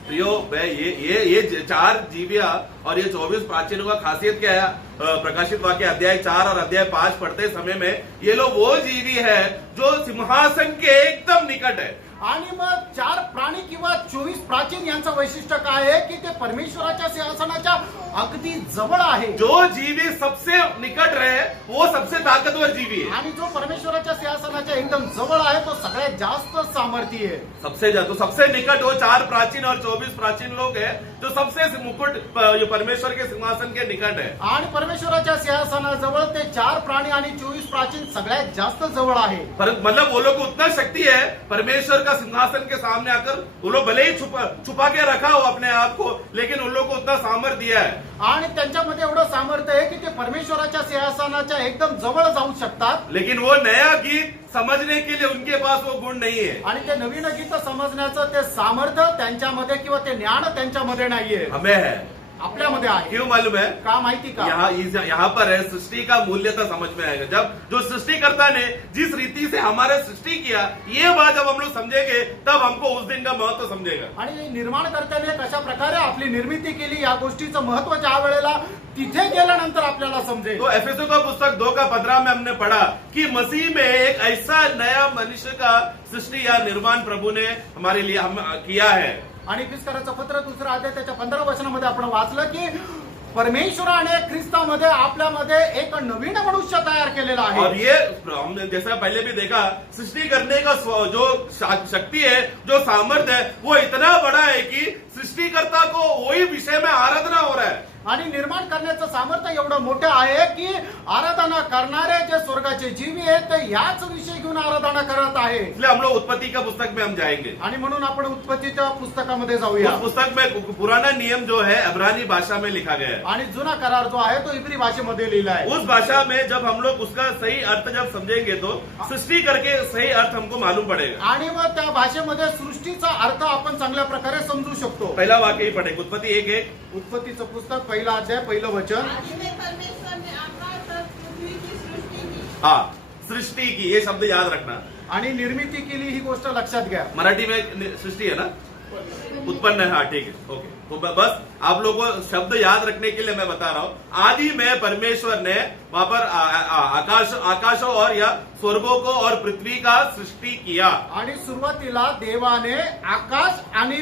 प्रियो, ये 4 जीविया और ये 24 प्राचीनों का खासियत क्या है? प्रकाशित वाक्य अध्याय 4 और अध्याय 5 पढ़ते समय में ये लोग वो जीवी है जो सिंहासन के एकदम निकट है. आणि मग 4 प्राणी किंवा 24 वैशिष्ट्य काय आहे की ते परमेश्वराच्या सिंहासनाच्या अगदी जवळ आहे. जो जीवी सबसे निकट रहे वो सबसे ताकतवर जीवी है. आणि जो परमेश्वराच्या सिंहासनाच्या एकदम जवळ आहे तो सगळ्यात जास्त सामर्थी आहे. सबसे निकट वो 4 प्राचीन और 24 प्राचीन लोग हैं जो सबसे मुकुट जो परमेश्वर के सिंहासन के निकट है. आणि परमेश्वराच्या सिंहासनाजवळ ते 4 प्राणी आणि 24 प्राचीन सगळ्यात जास्त जवळ आहे. मतलब वो लोग को उतना शक्ति है परमेश्वर का सिंहासन के सामने आकर वो लोग भले ही छुपा के रखा हो अपने आप को, लेकिन उन लोग को उतना सामर्थ्य दिया है. आणि त्यांच्यामध्ये एवढं सामर्थ्य आहे की ते परमेश्वराच्या सिंहासनाच्या एकदम जवळ जाऊ शकतात. लेकिन वो नया गीत समझने के लिए उनके पास वो गुण नहीं है. आणि ते नवीन गीत समजण्याचं ते सामर्थ्य त्यांच्यामध्ये किंवा ते ज्ञान त्यांच्यामध्ये नाहीये, हमें है. आपल्यामध्ये आहे. क्यों मालूम है? का माहिती का? यहाँ पर है सृष्टि का मूल्यता समझ में आएगा जब जो सृष्टिकर्ता ने जिस रीति से हमारे सृष्टि किया, ये बात जब हम लोग समझेंगे तब हमको उस दिन का महत्व समझेगा. आणि निर्माणकर्त्याने कशा प्रकारे आपली निर्मिती केली या गोष्टीचं महत्व ज्या वेळेला तिथे गेल्यानंतर आपल्याला समजेल. तो एफेसो का पुस्तक 2:15 में हमने पढ़ा कि मसीह में एक ऐसा नया मनुष्य का सृष्टि या निर्माण प्रभु ने हमारे लिए हम किया है. आणि इफिसकराचं पत्र 2 अध्याय त्याच्या 15 वचनामध्ये आपण वाचलं की परमेश्वराने ख्रिस्तामध्ये आपल्यामध्ये एक नवीन मनुष्य तयार केलेला आहे. और ये हमने जैसा पहले भी देखा, सृष्टि करने का जो शक्ति है, जो सामर्थ्य है, वो इतना बड़ा है कि सृष्टिकर्ता को वही विषय में आराधना हो रहा है. आणि निर्माण करण्याचं सामर्थ्य एवढं मोठं आहे की आराधना करणारे जे स्वर्गाचे जीवी आहेत ते याच विषय घेऊन आराधना करत आहे. इसलिए हम लोग उत्पत्ति का पुस्तक में हम जाएंगे. आणि म्हणून आपण उत्पत्तीच्या पुस्तकामध्ये जाऊया. उस पुस्तक में पुराना नियम जो है इब्रानी भाषा में लिखा गया है. आणि जुना करार जो आहे तो इब्री भाषेमध्ये लिहिला आहे. उस भाषा में जब हम लोग उसका सही अर्थ जब समझेंगे तो सृष्टि करके सही अर्थ हमको मालूम पड़ेगा. आणि मग त्या भाषेमध्ये सृष्टीचा अर्थ आपण चांगल्या प्रकारे समजू शकतो. पहला वाक्य ही पढ़ेंगे, उत्पत्ति 1:1. उत्पत्तीचं पुस्तक 1 अध्याय 1 वचन. आदि में परमेश्वर ने आकाश और पृथ्वी की सृष्टि की. हाँ, सृष्टि की, ये शब्द याद रखना. आणि निर्मिती केली ही गोष्ट लक्षात घ्या. मराठी में सृष्टि है ना, उत्पन्न है. हाँ ठीक है, ओके. तो बस आप लोगों को शब्द याद रखने के लिए मैं बता रहा हूँ. आदि में परमेश्वर ने वहां पर आकाशों और या स्वर्गों को और पृथ्वी का सृष्टि किया. आणि सुरुवातीला देवाने आकाश आणि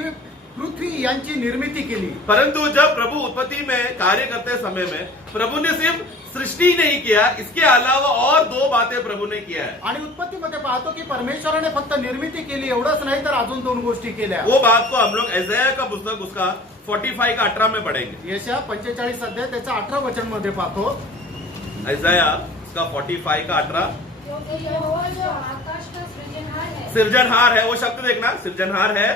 पृथ्वी यांची निर्मिती केली. परंतु जब प्रभु उत्पत्ति में कार्य करते समय में प्रभु ने सिर्फ सृष्टि नहीं किया, इसके अलावा और 2 बातें प्रभु ने किया है. आणि उत्पत्तीमध्ये पाहतो की परमेश्वराने फक्त निर्मिती केली एवढंच नाही तर अजून 2 गोष्टी केल्या. वो बात को हम लोग यशायाह का पुस्तक उसका 45 का 18 में पढ़ेंगे. यशया 45 अध्याय त्याच्या 18 वचन मध्ये पाहतो. यशायाह उसका 45 का 18. क्योंकि यहोवा जो आकाश का सृजनहार है, सृजनहार है, वो शब्द देखना, सृजनहार है.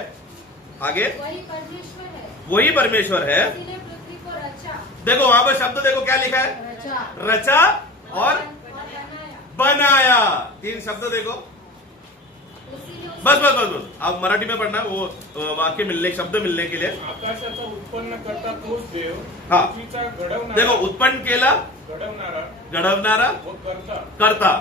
आगे वही परमेश्वर है, वही परमेश्वर है. इसीने पृथ्वी को रचा. देखो वहां पर शब्द देखो क्या लिखा है, रचा रचा और बनाया. बनाया. 3 शब्द देखो. इसीने उस- बस बस बस बस आप मराठी में पढ़ना, वो वाक्य मिलने, शब्द मिलने के लिए. आकाशाचा उत्पन्न करता तोच देव, हा. पृथ्वीचा घडवणारा, देखो, उत्पन्न केला, घडवणारा, व करता. करता.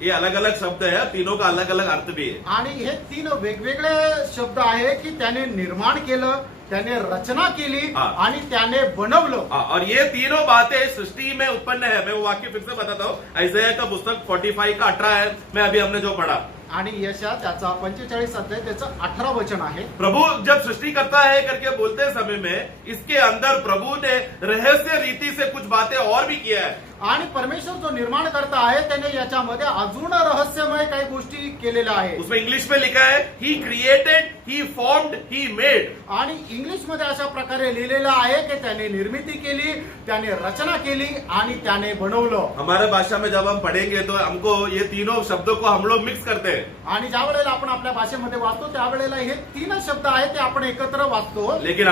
ये अलग अलग शब्द है, तीनों का अलग अलग अर्थ भी है. आणि हे 3 वेगवेगळे शब्द आहे की त्याने निर्माण केलं, त्याने रचना केली हा. आणि त्याने बनवलं. और ये तीनों बातें सृष्टि में उत्पन्न है. मैं वो वाक्य फिर से बताता हूँ. यशायाह का पुस्तक 45 का 18 है, मैं अभी हमने जो पढ़ा. आणि यशा त्याचा 45 अध्याय त्याचं 18 वचन आहे. प्रभु जब सृष्टि करता है करके बोलते समय में इसके अंदर प्रभु ने रहस्य रीति से कुछ बातें और भी किया है. आणि परमेश्वर जो निर्माण करता आहे त्याने याच्यामध्ये अजून रहस्यमय काही गोष्टी केलेल्या आहेत. उसमें इंग्लिश में लिखा है he created, he formed, he made. आणि इंग्लिश मध्ये अशा प्रकारे लिहिलेलं आहे की त्याने निर्मिती केली, त्याने रचना केली आणि त्याने बनवलं. हमारे भाषा में जब हम पढ़ेंगे तो हमको ये तीनों शब्दों को हम लोग मिक्स करते हैं. आणि ज्या वेळेला आपण आपल्या भाषेमध्ये वाचतो त्यावेळेला हे 3 शब्द आहेत ते आपण एकत्र वाचतो. लेकिन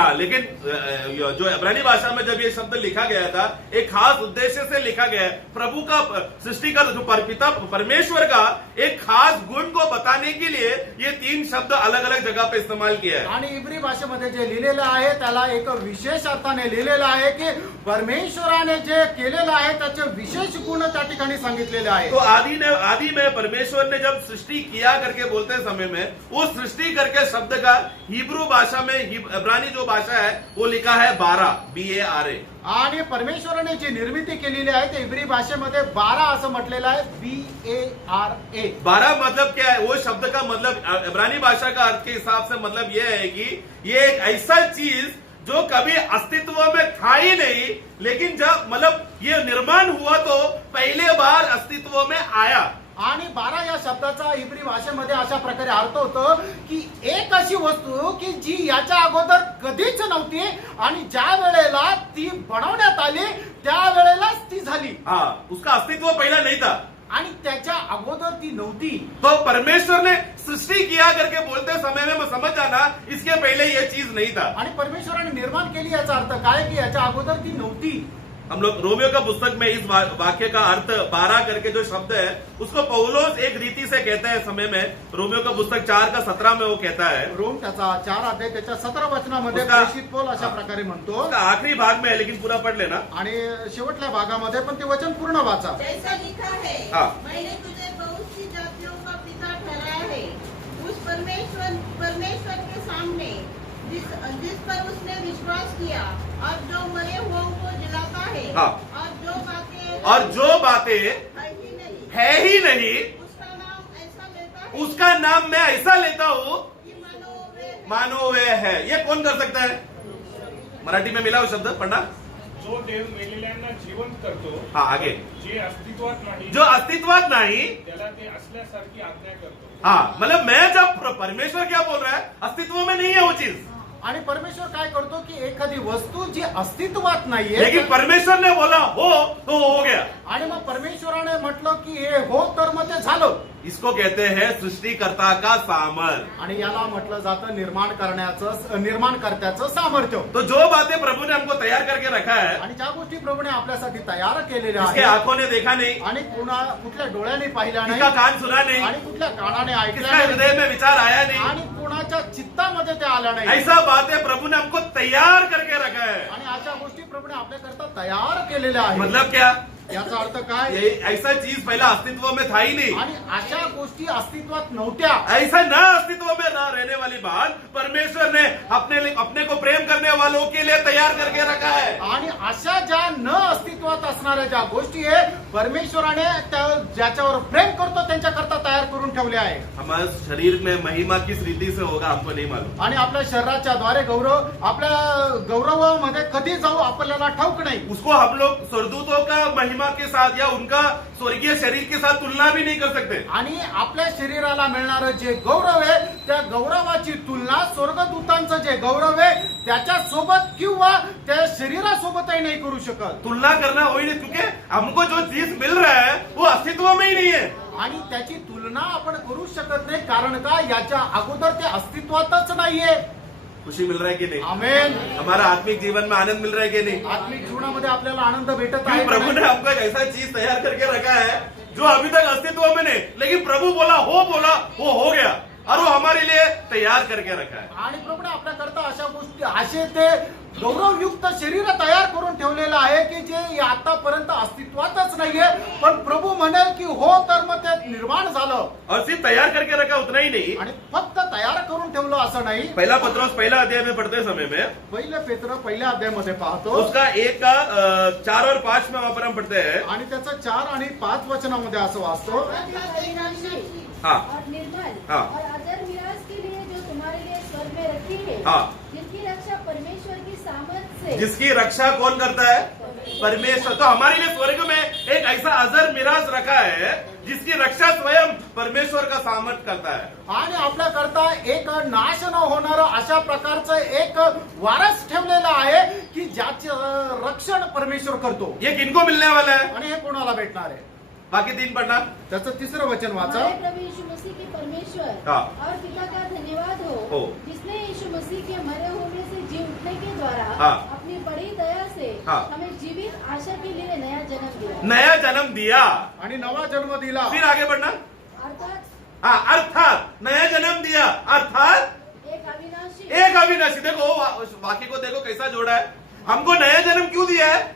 जो इब्रानी भाषा में जब ये शब्द लिखा गया था, एक खास उद्देश्य से लिखा गया है. प्रभु का सृष्टि का जो पिता परमेश्वर का एक खास गुण को बताने के लिए ये 3 शब्द अलग अलग जगह पे इस्तेमाल किया है. आणि इब्री भाषेमध्ये जे लिहिलेलं आहे त्याला एक विशेष अर्थाने लिहिलेलं आहे की परमेश्वराने जे केलेलं आहे त्याचे विशेष गुण त्या ठिकाणी सांगितलेले आहे. तो आदि में परमेश्वर ने जब सृष्टि किया करके बोलते समय में वो सृष्टि करके शब्द का हिब्रू भाषा में इब्रानी जो भाषा है वो लिखा है 12, BARA. आणि परमेश्वराने जी निर्मिती केलेली आहे ते इब्री भाषेमध्ये 12 असं म्हटलेलं आहे, BARA. 12 मतलब क्या है? वो शब्द का मतलब इब्रानी भाषा का अर्थ के हिसाब से मतलब ये है कि ये एक ऐसा चीज जो कभी अस्तित्व में था ही नहीं, लेकिन जब मतलब ये निर्माण हुआ तो पहले बार अस्तित्व में आया. आणि 12 या शब्दाचा इब्री भाषेमध्ये अशा प्रकारे अर्थ होतो की एक अशी वस्तू की जी याच्या अगोदर कधीच नव्हती आणि ज्या वेळेला ती बनवण्यात आली त्या वेळेलाच ती झाली. हाँ, उसका अस्तित्व पहला नहीं था. आणि त्याच्या अगोदर ती नव्हती. तो परमेश्वर ने सृष्टि किया करके बोलते समय में समझ जाना इसके पहले ये चीज नहीं था. आणि परमेश्वराने निर्माण केली याचा अर्थ काय की याच्या अगोदर ती नव्हती. हम लोग रोमियो का पुस्तक में इस वाक्य का अर्थ 12 करके जो शब्द है उसको पौलोस एक रीति से कहते हैं समय में. रोमियो का पुस्तक 4 का 17 में वो कहता है. रोम त्याचा 4 अध्याय त्याच्या 17 वचनामध्ये उसका- प्रेषित पौल अशा प्रकारे म्हणतो. उसका आखिरी भाग में है लेकिन पूरा पढ़ लेना. आणि शेवटल्या भागामध्ये पण ते वचन पूर्ण वाचा. जैसा लिखा है, हाँ. मैंने तुझे बहुत सी जातियों का पिता ठहराया है. उस परमेश्वर के सामने जिस पर उसने विश्वास किया और जो मरे हुओं को जिलाता है. हाँ. और और जो बातें है ही नहीं, है ही नहीं उसका नाम ऐसा लेता है उसका नाम मैं ऐसा लेता हूँ कि मानो वे है. ये कौन कर सकता है? मराठी में मिला वो शब्द पढ़ना. जो देव मेलेल्यांना जिवंत करतो, हाँ, आगे. जे अस्तित्वात नाही जो अस्तित्वात नहीं, त्याला ते असल्यासारखी आज्ञा करतो. हाँ मतलब मैं जब परमेश्वर क्या बोल रहा है, अस्तित्व में नहीं है वो चीज, आणि परमेश्वर काय करतो की एखादी वस्तू जी अस्तित्वात नाहीये लेकिन परमेश्वर ने बोला हो तो हो गया. आणि मग परमेश्वराने म्हटलं की हे हो तर मग ते झालं. इसको कहते हैं सृष्टिकर्ता का सामर्थ. आणि याला म्हटलं जातं निर्माणकर्त्याचं सामर्थ्य. तो जो बातें प्रभु ने हमको तैयार करके रखा है, आणि ज्या गोष्टी प्रभूने आपल्यासाठी तयार केलेल्या इसके आहेत आंखों ने देखा नहीं, आणि कुठल्या डोळ्याने पाहिल्या नाही इसका कान सुना नहीं, आणि कुठल्या कानाने किसका ऐकल्या नाही हृदय में विचार आया नहीं, आणि कुणाच्या चित्तामध्ये ते आल्या नाही. ऐसा बातें प्रभु ने हमको तैयार करके रखा है. आणि अशा गोष्टी प्रभूने आपल्याकरता तयार केलेल्या आहेत. मतलब क्या? याचा अर्थ काय? ये ऐसा चीज पहला अस्तित्व में था ही नहीं. आणि अशा गोष्टी अस्तित्वात नव्हत्या. ऐसा न अस्तित्व में न रहने वाली बात परमेश्वर ने अपने को प्रेम करने वालों के लिए तैयार करके रखा है. आणि अशा ज्या न अस्तित्वात असणाऱ्या ज्या गोष्टी आहे परमेश्वराने ज्याच्यावर प्रेम करतो त्यांच्याकरता तयार करून ठेवल्या आहे. हमारे शरीर में महिमा किस रीति से होगा हमको नहीं मालूम. आणि आपल्या शरीराच्या द्वारे आपल्या गौरवामध्ये कधी जाऊ आपल्याला ठाऊक नाही. उसको हम लोग स्वर्गदूतों का महिमा के साथ या उनका स्वर्गीय शरीर के साथ तुलना भी नहीं कर सकते. आणि आपल्या शरीराला मिळणारं जे गौरव आहे त्या गौरवाची तुलना स्वर्गदूतांचं जे गौरव आहे त्याच्या सोबत किंवा त्या शरीरासोबतही नाही करू शकत. तुलना करना हो ही नहीं, क्योंकि हमको जो चीज मिल रहा है वो अस्तित्व में ही नहीं है. आणि त्याची तुलना आपण करू शकत नाही. कारण का? याच्या अगोदर ते अस्तित्वातच नाहीये. खुशी मिल रहा है कि नहीं? आमेन. हमारा आत्मिक जीवन में आनंद मिल रहा है कि नहीं? आत्मिक जीवनामध्ये आपल्याला आनंद भेटत क्योंकि आहे का प्रभु ने नाही? हमको एक ऐसा चीज तैयार करके रखा है जो अभी तक अस्तित्व में नहीं, लेकिन प्रभु बोला वो हो गया और वो हमारे लिए तैयार करके रखा है. आणि प्रभूने आपल्याकरता अशा गोष्टी असे ते गौरवयुक्त शरीर तयार करून ठेवलेलं आहे की जे आतापर्यंत अस्तित्वातच नाहीये. पण प्रभू म्हणेल की हो तर मग ते निर्माण झालं. और सिर्फ तैयार करके रखा उतना ही नहीं. आणि फक्त तयार करून ठेवलं असं नाही. पहला पत्रोस पहला अध्याय में पढ़ते समय में पहिलं पेत्र पहिल्या अध्यायामध्ये पाहतो उसका 1 का 4 और 5 में वहां पर हम पढ़ते हैं. आणि त्याचं 4 आणि 5 वचनामध्ये असं वाचतो. हाँ. और निर्मल हाँ. और अदर मिराज के लिए जो तुम्हारे लिए स्वर्ग में रखी है, हाँ. जिनकी रक्षा परमेश्वर की सामर्थ से जिसकी रक्षा कौन करता है? परमेश्वर. तो हमारे लिए स्वर्ग में एक ऐसा अजर मिराज रखा है जिसकी रक्षा स्वयं परमेश्वर का सामर्थ करता है. आणि आपल्याकरता एक नाश न होणारं अशा प्रकारचं एक वारस ठेवलेलं आहे की ज्याचं रक्षण परमेश्वर करतो. ये किनको मिलने वाला है? आणि हे कोणाला भेटणार आहे? बाकी 3 पढ़ना. त्याचं 3रं वचन वाचा. हमारे प्रभु यीशु मसीह की परमेश्वर हाँ. और पिता का धन्यवाद हो. हो, जिसने यीशु मसीह के मरे हुए से जी उठने के द्वारा हाँ. अपनी बड़ी दया से हाँ. हमें जीवित आशा के लिए नया जन्म दिया. नया जन्म दिया. आणि नवा जन्म दिला. फिर आगे बढ़ना. अर्थात हाँ, अर्थात नया जन्म दिया अर्थात एक अविनाशी एक अविनाशी. देखो वाक्य को देखो कैसा जोड़ा है. हमको नया जन्म क्यों दिया है?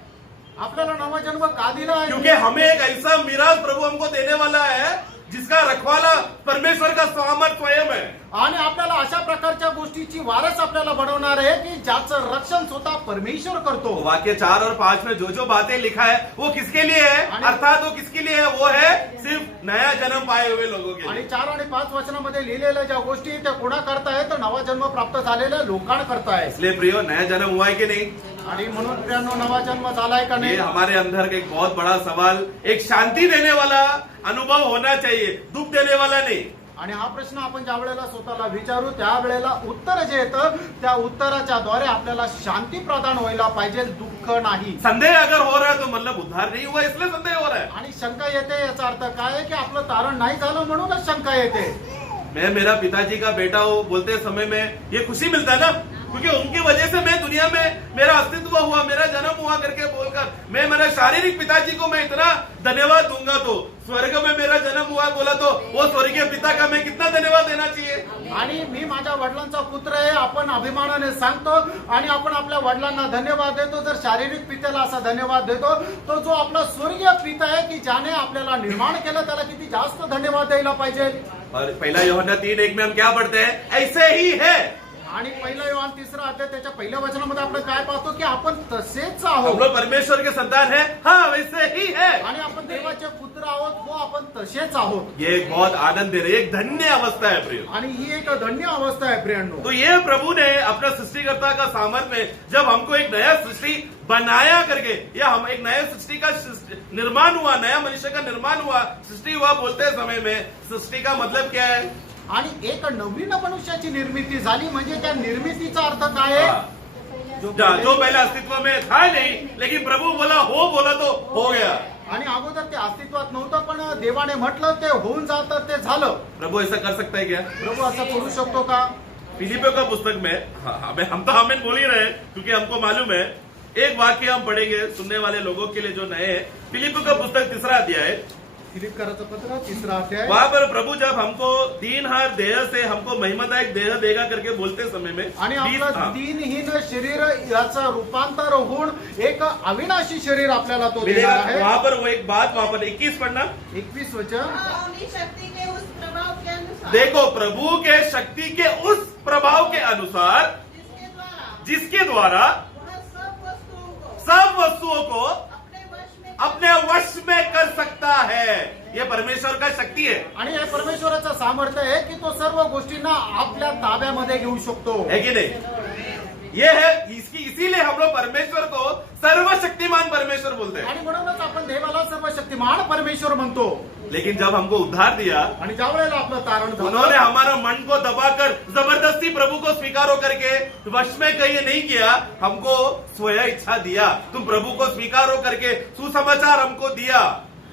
आपल्याला नवा जन्म का दिला आहे? क्योंकि हमें एक ऐसा मिराज प्रभु हमको देने वाला है जिसका रखवाला परमेश्वर का सामर्थ स्वयं है। आणि आपल्याला अशा प्रकारच्या गोष्टीची वारस आपल्याला बनवणार आहे की ज्याचं रक्षण स्वतः परमेश्वर करतो. तो वाक्य 4 और 5 में जो जो बातें लिखा है वो किसके लिए है, अर्थात वो किसके लिए है, वो है सिर्फ नया जन्म पाए हुए लोगों के आणि लिए. 4 आणि 5 वचनामध्ये लिहिलेल्या ज्या गोष्टी त्या कोणा करताय तर नवा जन्म प्राप्त झालेल्या लोकांकरता आहे. इसलिए प्रियो, नया जन्म हुआ है कि नहीं? आणि म्हणून प्रियांनो, नवा जन्म झालाय का ये नाही? हमारे अंदर का एक बहुत बड़ा सवाल, एक शांति देने वाला अनुभव होना चाहिए, दुख देने वाला नहीं. आणि हा प्रश्न आपण ज्या वेळेला स्वतःला विचारू त्यावेळेला उत्तर जे येतं त्या उत्तराच्या द्वारे आपल्याला शांती प्रदान व्हायला पाहिजे, दुःख नाही. संदेह अगर हो रहा है तो मतलब उद्धार नहीं हुआ इसलिए संदेह हो रहा है. आणि शंका येते, याचा अर्थ काय आहे की आपलं तारण नाही झालं म्हणूनच शंका येते. मैं मेरा पिताजी का बेटा हूँ बोलते समय में ये खुशी मिलता है ना, क्योंकि उनकी वजह से मैं दुनिया में मेरा अस्तित्व हुआ, मेरा जन्म हुआ करके बोलकर मैं मेरा शारीरिक पिताजी को मैं इतना धन्यवाद दूंगा तो स्वर्ग में मेरा जन्म हुआ बोला तो वो स्वर्गीय पिता का मैं कितना धन्यवाद देना चाहिए. आणि मी माझ्या वडिलांचा पुत्र आहे आपण अभिमानाने सांगतो आणि आपण आपल्या वडिलांना धन्यवाद देतो. जर शारीरिक पित्याला असा धन्यवाद देतो तो जो आपला स्वर्गीय पिता आहे की ज्याने आपल्याला निर्माण केलं त्याला किती जास्त धन्यवाद द्यायला पाहिजे. और पहला यूहन्ना 3:1 में हम क्या पढ़ते हैं, ऐसे ही है. आणि पहिला योहान 3 अध्याय त्याच्या पहिल्या वचनामध्ये आपण काय पाहतो की आपण तसेच हम आहोत लोग परमेश्वर के संतान है, हाँ वैसे ही है. आणि आपण देवाचे पुत्र आहोत, वो आपण तसेच आहोत. ये एक बहुत आनंद दे रही, एक धन्य अवस्था है प्रिय. आणि ही एक धन्य अवस्था आहे प्रियांनो. तो ये प्रभु ने अपना सृष्टिकर्ता का सामर्थ्य में जब हमको एक नया सृष्टि बनाया करके, या हम एक नया सृष्टि का निर्माण हुआ, नया मनुष्य का निर्माण हुआ, सृष्टि हुआ बोलते समय में सृष्टि का मतलब क्या है? आणि एक नवीन मनुष्याची निर्मिती झाली म्हणजे त्या निर्मितीचा अर्थ काय आहे? जो पहले अस्तित्व में था नहीं, लेकिन प्रभु बोला हो, बोला तो हो गया. आणि अगोदर ते अस्तित्वात नव्हतं पण देवाने म्हटलं ते होऊन जातं, ते झालं. प्रभु ऐसा कर सकता है क्या? प्रभू असं करू शकतो का? फिलिपियों का पुस्तक में हम तो हमें बोल ही रहे हैं, क्योंकि हमको मालूम है. एक वाक्य हम पढ़ेंगे सुनने वाले लोगों के लिए जो नए हैं. फिलिपियों का पुस्तक 3 अध्याय, फिलिप्पियराचं पत्र 3 अध्याय. वहां पर प्रभु जब हमको दीनहार देह से हमको महिमादायक देह देगा करके बोलते समय में आणि आपलं दीनहीन शरीर याचं रूपांतर होऊन एक अविनाशी शरीर आपल्याला तो मिलेगा. देणार आहे. वहां पर वो एक बात, वहां पर 21 पढ़ना. 21 वचन. अपनी शक्ति के उस प्रभाव के अनुसार देखो, प्रभु के शक्ति के उस प्रभाव के अनुसार जिसके द्वारा वह सब वस्तुओं को अपने वश में कर सकता है. ये परमेश्वर का शक्ति है, आणि हे परमेश्वराचं सामर्थ्य आहे की तो सर्व गोष्टींना आपल्या ताब्यामध्ये घेऊ शकतो. है कि नहीं? ये है इसीलिए हम लोग परमेश्वर को सर्वशक्तिमान परमेश्वर बोलते हैं. आणि म्हणूनच आपण देवाला सर्वशक्तिमान परमेश्वर म्हणतो. लेकिन जब हमको उद्धार दिया, आणि ज्या वेळेला आपलं तारण उन्होंने झालं हमारा मन को दबाकर जबरदस्ती प्रभु को स्वीकारो करके वश में कहीं नहीं किया, हमको स्वयं इच्छा दिया. तुम प्रभु को स्वीकारो करके सुसमाचार हमको दिया.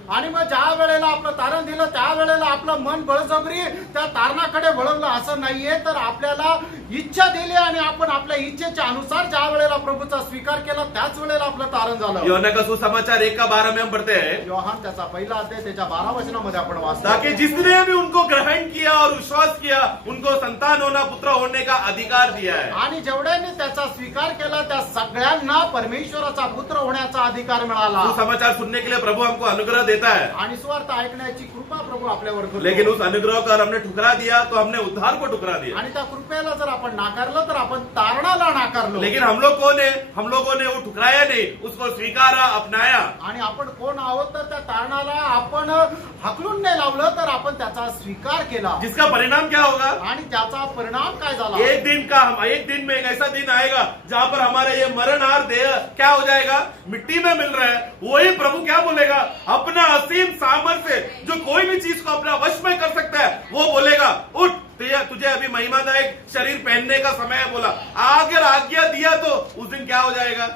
आणि मग ज्या वेळेला आपलं तारण दिलं त्यावेळेला आपलं मन बळजबरी त्या तारणाकडे वळवलं असं नाहीये, तर आपल्याला इच्छा दिली आणि आपण आपल्या इच्छेच्या अनुसार ज्या वेळेला प्रभूचा स्वीकार केला त्याच वेळेला आपलं तारण झालं. यूहन्ना का सुसमाचार 1:12 में हम पढ़ते हैं, योहान त्याचा पहिला अध्याय त्याच्या 12 वचनामध्ये आपण वाचतो. ताकि जिसने भी उनको ग्रहण किया और विश्वास किया उनको संतान होना, पुत्र होने का अधिकार दिया है. आणि जेवढ्यांनी त्याचा स्वीकार केला त्या सगळ्यांना परमेश्वराचा पुत्र होण्याचा अधिकार मिळाला. सुसमाचार सुनने के लिए प्रभु हमको अनुग्रह देता है, आणि स्वार्थ ऐकण्याची कृपा प्रभू आपल्यावर करतो. लेकिन उस अनुग्रह को हमने ठुकरा दिया तो हमने उद्धार को ठुकरा दिया. आणि त्या कृपेला जर आपण नाकारलं तर आपण तारणाला नाकारलो. लेकिन हम लोग कौन है? हम लोगों ने वो ठुकराया नहीं, उसको स्वीकारा, अपनाया. आणि आपण कोण आहोत तर त्या तारणाला आपण हकलून नाही लावलं तर आपण त्याचा स्वीकार केला. जिसका परिणाम क्या होगा? आणि त्याचा परिणाम काय झाला? एक दिन में एक ऐसा दिन आएगा जहां पर हमारा ये मरणहार देह क्या हो जाएगा? मिट्टी में मिल रहा है. वही प्रभु क्या बोलेगा? अपना असीम सामर्थ्य जो कोई भी चीज को अपना वश में कर सकता है, वो बोलेगा उठ, तुझे अभी महिमादायक शरीर पहनने का समय है. बोला अगर आज्ञा दिया तो उस दिन क्या हो जाएगा?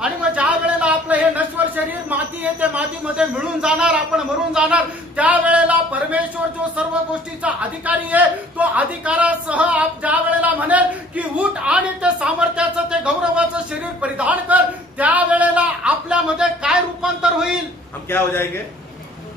आणि मग ज्या वेळेला आपलं हे नश्वर शरीर माती आहे ते मातीमध्ये मिळून जाणार, आपण मरून जाणार, त्यावेळेला परमेश्वर जो सर्व गोष्टीचा अधिकारी आहे तो अधिकारासह ज्या वेळेला म्हणेल की उठ आणि ते सामर्थ्याचं ते गौरवाचं शरीर परिधान कर, त्यावेळेला आपल्यामध्ये काय रूपांतर होईल? हम क्या हो जाएंगे?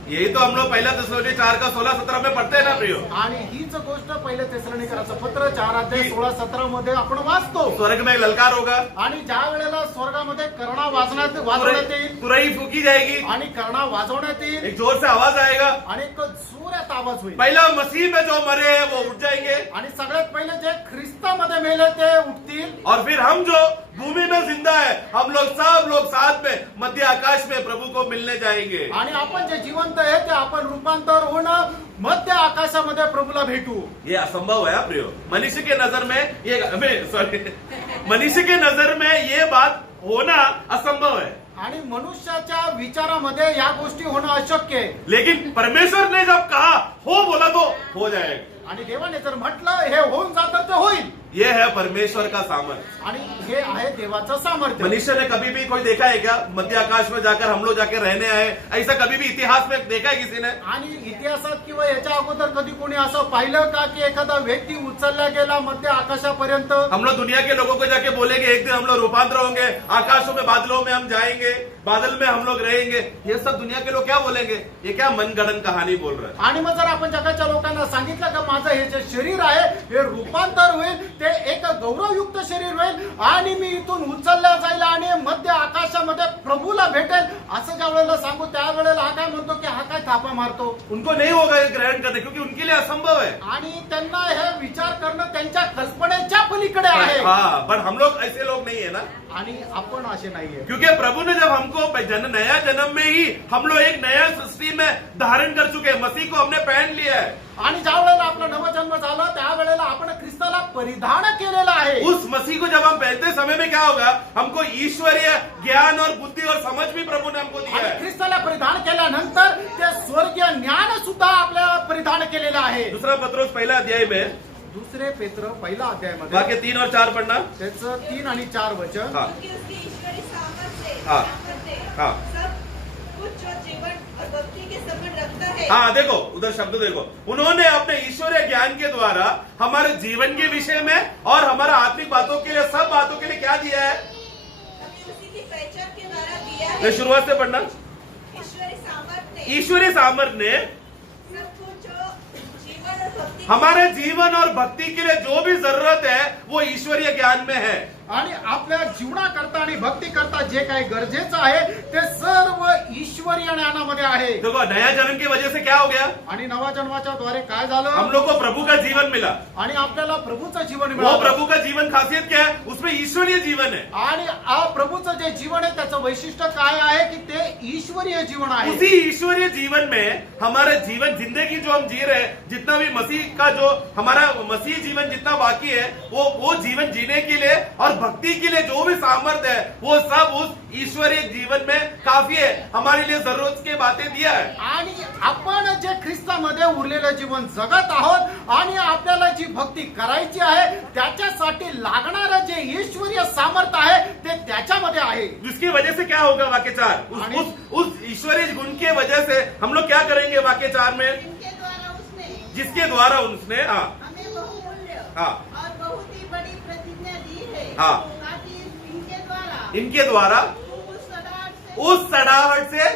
यही तो हम लोग पहला थिस्सलुनीके 4:16-17 में पढ़ते हैं ना प्रियो। आणि हीच गोष्ट पहिले तेसलोनिकराचं पत्र 4:16-17 मध्ये आपण वाचतो. स्वर्ग में एक ललकार होगा, आणि ज्या वेळेला स्वर्गामध्ये कर्णा वाजवण्यात येईल तुरही फूकी जाएगी, आणि कर्णा वाजवण्यात येईल एक जोर से आवाज आएगा, आणि एक जोरात आवाज होईल. पहला मसीह में जो मरे हैं वो उठ जाएंगे, आणि सगळ्यात पहिले जे ख्रिस्तामध्ये मेले ते उठतील. और फिर हम जो भूमि में जिंदा है हम लोग सब लोग साथ में मध्य आकाश में प्रभु को मिलने जाएंगे। आणि आपण जे जिवंत आहे ते आपण रूपांतर होणं मध्य आकाशामध्ये प्रभूला भेटू. ये असंभव है प्रियो। मनुष्य के नजर में ये सॉरी मनुष्य के नजर में ये बात होना असंभव है, आणि मनुष्याच्या विचारामध्ये या गोष्टी होणं अशक्य आहे. लेकिन परमेश्वर ने जब कहा हो बोला तो हो जाएगा। आणि देवाने जर म्हटलं हे होऊन जातं ते होईल. ये है परमेश्वर का सामर्थ्य। आणि हे आहे देवाचं सामर्थ्य. मनुष्य ने कभी भी कोई देखा है क्या मध्य आकाश में जाकर हम लोग जाके रहने आए? ऐसा कभी भी इतिहास में देखा है किसी ने? आणि इतिहासात किंवा याच्या अगोदर कधी कोणी असं पाहिलं का की एखादा व्यक्ती उचलला गेला मध्य आकाशापर्यंत? हम लोग दुनिया के लोगों को जाके बोलेंगे एक दिन हम लोग रूपांतर होंगे, आकाशों में बादलों में हम जाएंगे, बादल में हम लोग रहेंगे, ये सब दुनिया के लोग क्या बोलेंगे? ये क्या मनगढ़ंत कहानी बोल रहे हैं? आणि मग जर आपण जगाच्या लोकांना सांगितलं का माझं हे जे शरीर आहे हे रूपांतर होईल, ते एक गौरवयुक्त शरीर होईल आणि मी इथून उचलल्या जाईल आणि मध्य आकाशामध्ये प्रभूला भेटेल, असं ज्या वेळेला सांगू त्यावेळेला हा काय म्हणतो की हा काय थापा मारतो. उनको नहीं होगा ये ग्रहण करने, क्योंकि उनके लिए असंभव है। आणि त्यांना हे विचार करणं त्यांच्या कल्पनेच्या पलीकडे आहे. हाँ, पर हम लोग ऐसे लोग नहीं है ना, आणि आपण असे नाहीये. क्योंकि प्रभु ने जब हमको नया जन्म में ही हम लोग एक नया सृष्टि में धारण कर चुके हैं, मसीह को हमने पहन लिया है। आणि ज्या वेळेला आपला नवजन्म झाला त्यावेळेला आपण ख्रिस्ताला परिधान केलेलं आहे. उस मसीह को जब हम पहनते समय में क्या होगा? हमको ईश्वरीय ज्ञान और बुद्धि और समझ भी प्रभु ने हमको दिया आणि है। ख्रिस्ताला परिधान केल्यानंतर ते स्वर्गीय ज्ञान सुद्धा आपल्याला परिधान केलेलं आहे. दूसरा पत्रोस पहला अध्याय में दुसरे पेत्र पहिला अध्यायामध्ये वाक्य 3 और 4 पढ़ना। त्याचं 3 आणि 4 वचन. हाँ। क्योंकि उसकी ईश्वरी सामर्थ्य से हाँ। सामर्थ्य हाँ। सब कुछ जो जीवन और भक्ति के संबंध रखता है। हाँ, देखो उधर शब्द देखो, उन्होंने अपने ईश्वरीय ज्ञान के द्वारा हमारे जीवन के विषय में और हमारा आत्मिक बातों के लिए, सब बातों के लिए क्या दिया है? हमें उसी की पहचान के द्वारा दिया ये है। शुरुआत से पढ़ना। ईश्वरी सामर्थ्य ईश्वरीय सामर्थ्य ने सब कुछ जो जीवन और भक्ति हमारे जीवन और भक्ति के लिए जो भी जरूरत है वो ईश्वरीय ज्ञान में है। आणि आपल्या जीवनाकरता आणि भक्ती करता जे काही गरजेचं आहे ते सर्व ईश्वरीय ज्ञानामध्ये आहे. देखो नया जन्म की वजह से क्या हो गया? आणि नवा जन्माच्या द्वारे काय झालं? हम लोग को प्रभु का जीवन मिला। आणि आपल्याला प्रभूचं जीवन वो मिळालं. प्रभु का जीवन खासियत क्या है? उसमें ईश्वरीय जीवन है। आणि प्रभूचं जे जीवन आहे त्याचं वैशिष्ट्य काय आहे की ते ईश्वरीय जीवन आहे. उसी ईश्वरीय जीवन में हमारे जीवन जिंदगी जो हम जी रहे हैं, जितना भी मसीह का जो हमारा मसीह जीवन जितना बाकी है वो जीवन जीने के लिए और भक्ति के लिए जो भी सामर्थ्य है वो सब उस ईश्वरीय जीवन में काफी है। हमारे लिए जरूरत की बातें दिया है। आणि आपण जे ख्रिस्तामध्ये उरलेलं जीवन जगत आहोत आणि आपल्याला जी भक्ती करायची आहे त्याच्यासाठी लागणारं जे ईश्वरीय सामर्थ्य आहे ते त्याच्यामध्ये आहे. जिसकी वजह से क्या होगा? वाक्य 4 उस ईश्वरीय गुण के वजह से हम लोग क्या करेंगे? वाक्य 4 में जिनके द्वारा उसने उसने हाँ हमें बहुमूल्य हाँ। और बहुत ही बड़ी प्रतिज्ञा दी है। हाँ। ताकि इनके इनके द्वारा उस सड़ाहट से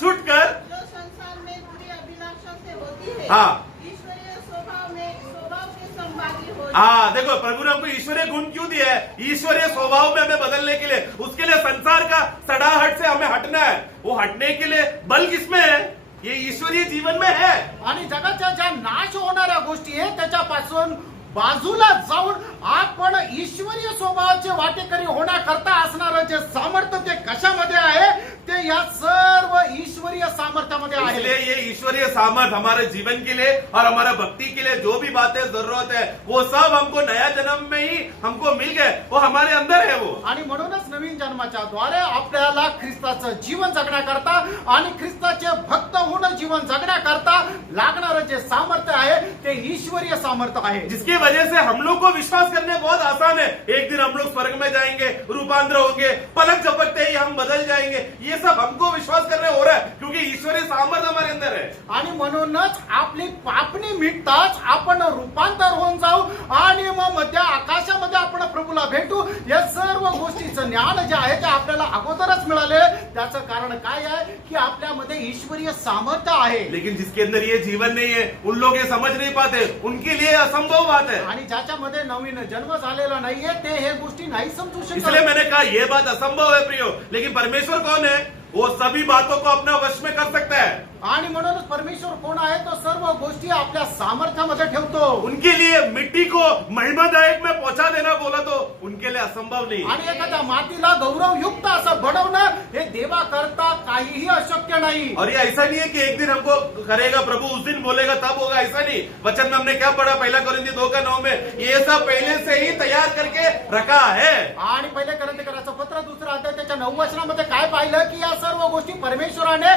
छुटकर जो संसार में बुरी अभिलाषा से होती है, हाँ। ईश्वरीय स्वभाव के संभागी हो। हाँ, देखो प्रभु ने हमको ईश्वरीय गुण क्यों दिया है? ईश्वरीय स्वभाव में हमें बदलने के लिए, उसके लिए संसार का सड़ाहट से हमें हटना है। वो हटने के लिए बल किसमें है? ये ईश्वरीय जीवन में है। आणि जगाच्या ज्या नाश होणाऱ्या गोष्टी आहेत त्याच्यापासून बाजूला जाऊन आपण ईश्वरीय स्वभावाचे वाटेकरी होण्याकरता असणारं जे सामर्थ्य ते कशामध्ये आहे? ते या सर्व ईश्वरीय सामर्थ्यामध्ये आहे. इसलिए ये ईश्वरीय सामर्थ हमारे जीवन के लिए और हमारा भक्ति के लिए जो भी बातें जरूरत है वो सब हमको नया जन्म में ही हमको मिल गए, वो हमारे अंदर है वो। आणि म्हणूनच नवीन जन्माच्या द्वारे आपल्याला ख्रिस्ताचं जीवन जगण्याकरता आणि ख्रिस्ताचे भक्त होणं जीवन जगण्याकरता लागणारं जे सामर्थ्य आहे ते ईश्वरीय सामर्थ्य आहे. जिसकी वजह से हम लोग को विश्वास करने बहुत आसान है। एक दिन हम लोग स्वर्ग में जाएंगे, रूपांतर होंगे, पलक झपकते ही हम बदल जाएंगे। ये सब हमको विश्वास करने हो रहा है क्योंकि ईश्वरीय सामर्थ्य हमारे अंदर है। आणि म्हणूनच आपली पापणी मिटताच आपण रूपांतर होऊन जाऊ आणि मग मध्य आकाशामध्ये आपण प्रभूला भेटू, या सर्व गोष्टीचं ज्ञान जे आहे ते आपल्याला अगोदरच मिळाले. त्याचं कारण काय आहे की आपल्यामध्ये ईश्वरीय सामर्थ्य आहे. लेकिन जिसके अंदर ये जीवन नहीं है, उन लोग ये समझ नहीं पाते, उनके लिए असंभव बात है. आणि ज्याच्यामध्ये नवीन जन्म झालेला नाहीये ते हे गोष्टी नाही समजू इसलिए शकत. मैंने कहा ये बात असंभव है प्रियो, लेकिन परमेश्वर कौन है? वो सभी बातों को अपना वश में कर सकता है. आणि म्हणूनच परमेश्वर कोण आहे? तो सर्व गोष्टी आपल्या सामर्थ्यामध्ये ठेवतो. उनके लिए मिट्टी को महिमादायक में पहुंचा देना बोला तो उनके लिए असंभव नहीं. आणि एखाद्या मातीला गौरवयुक्त असं बनवणं हे देवा करता काहीही अशक्य नाही. और ये ऐसा नहीं है कि एक दिन हमको करेगा प्रभु, उस दिन बोलेगा तब होगा, ऐसा नहीं. वचन में हमने क्या पढ़ा? 1 कोरिन्थी 2:9 में ये सब पहले से ही तैयार करके रखा है. आणि पहिले करंथीकराचं पत्र 2 अध्याय त्याच्या 9 वचनामध्ये काय पाहिलं की या सर्व गोष्टी परमेश्वराने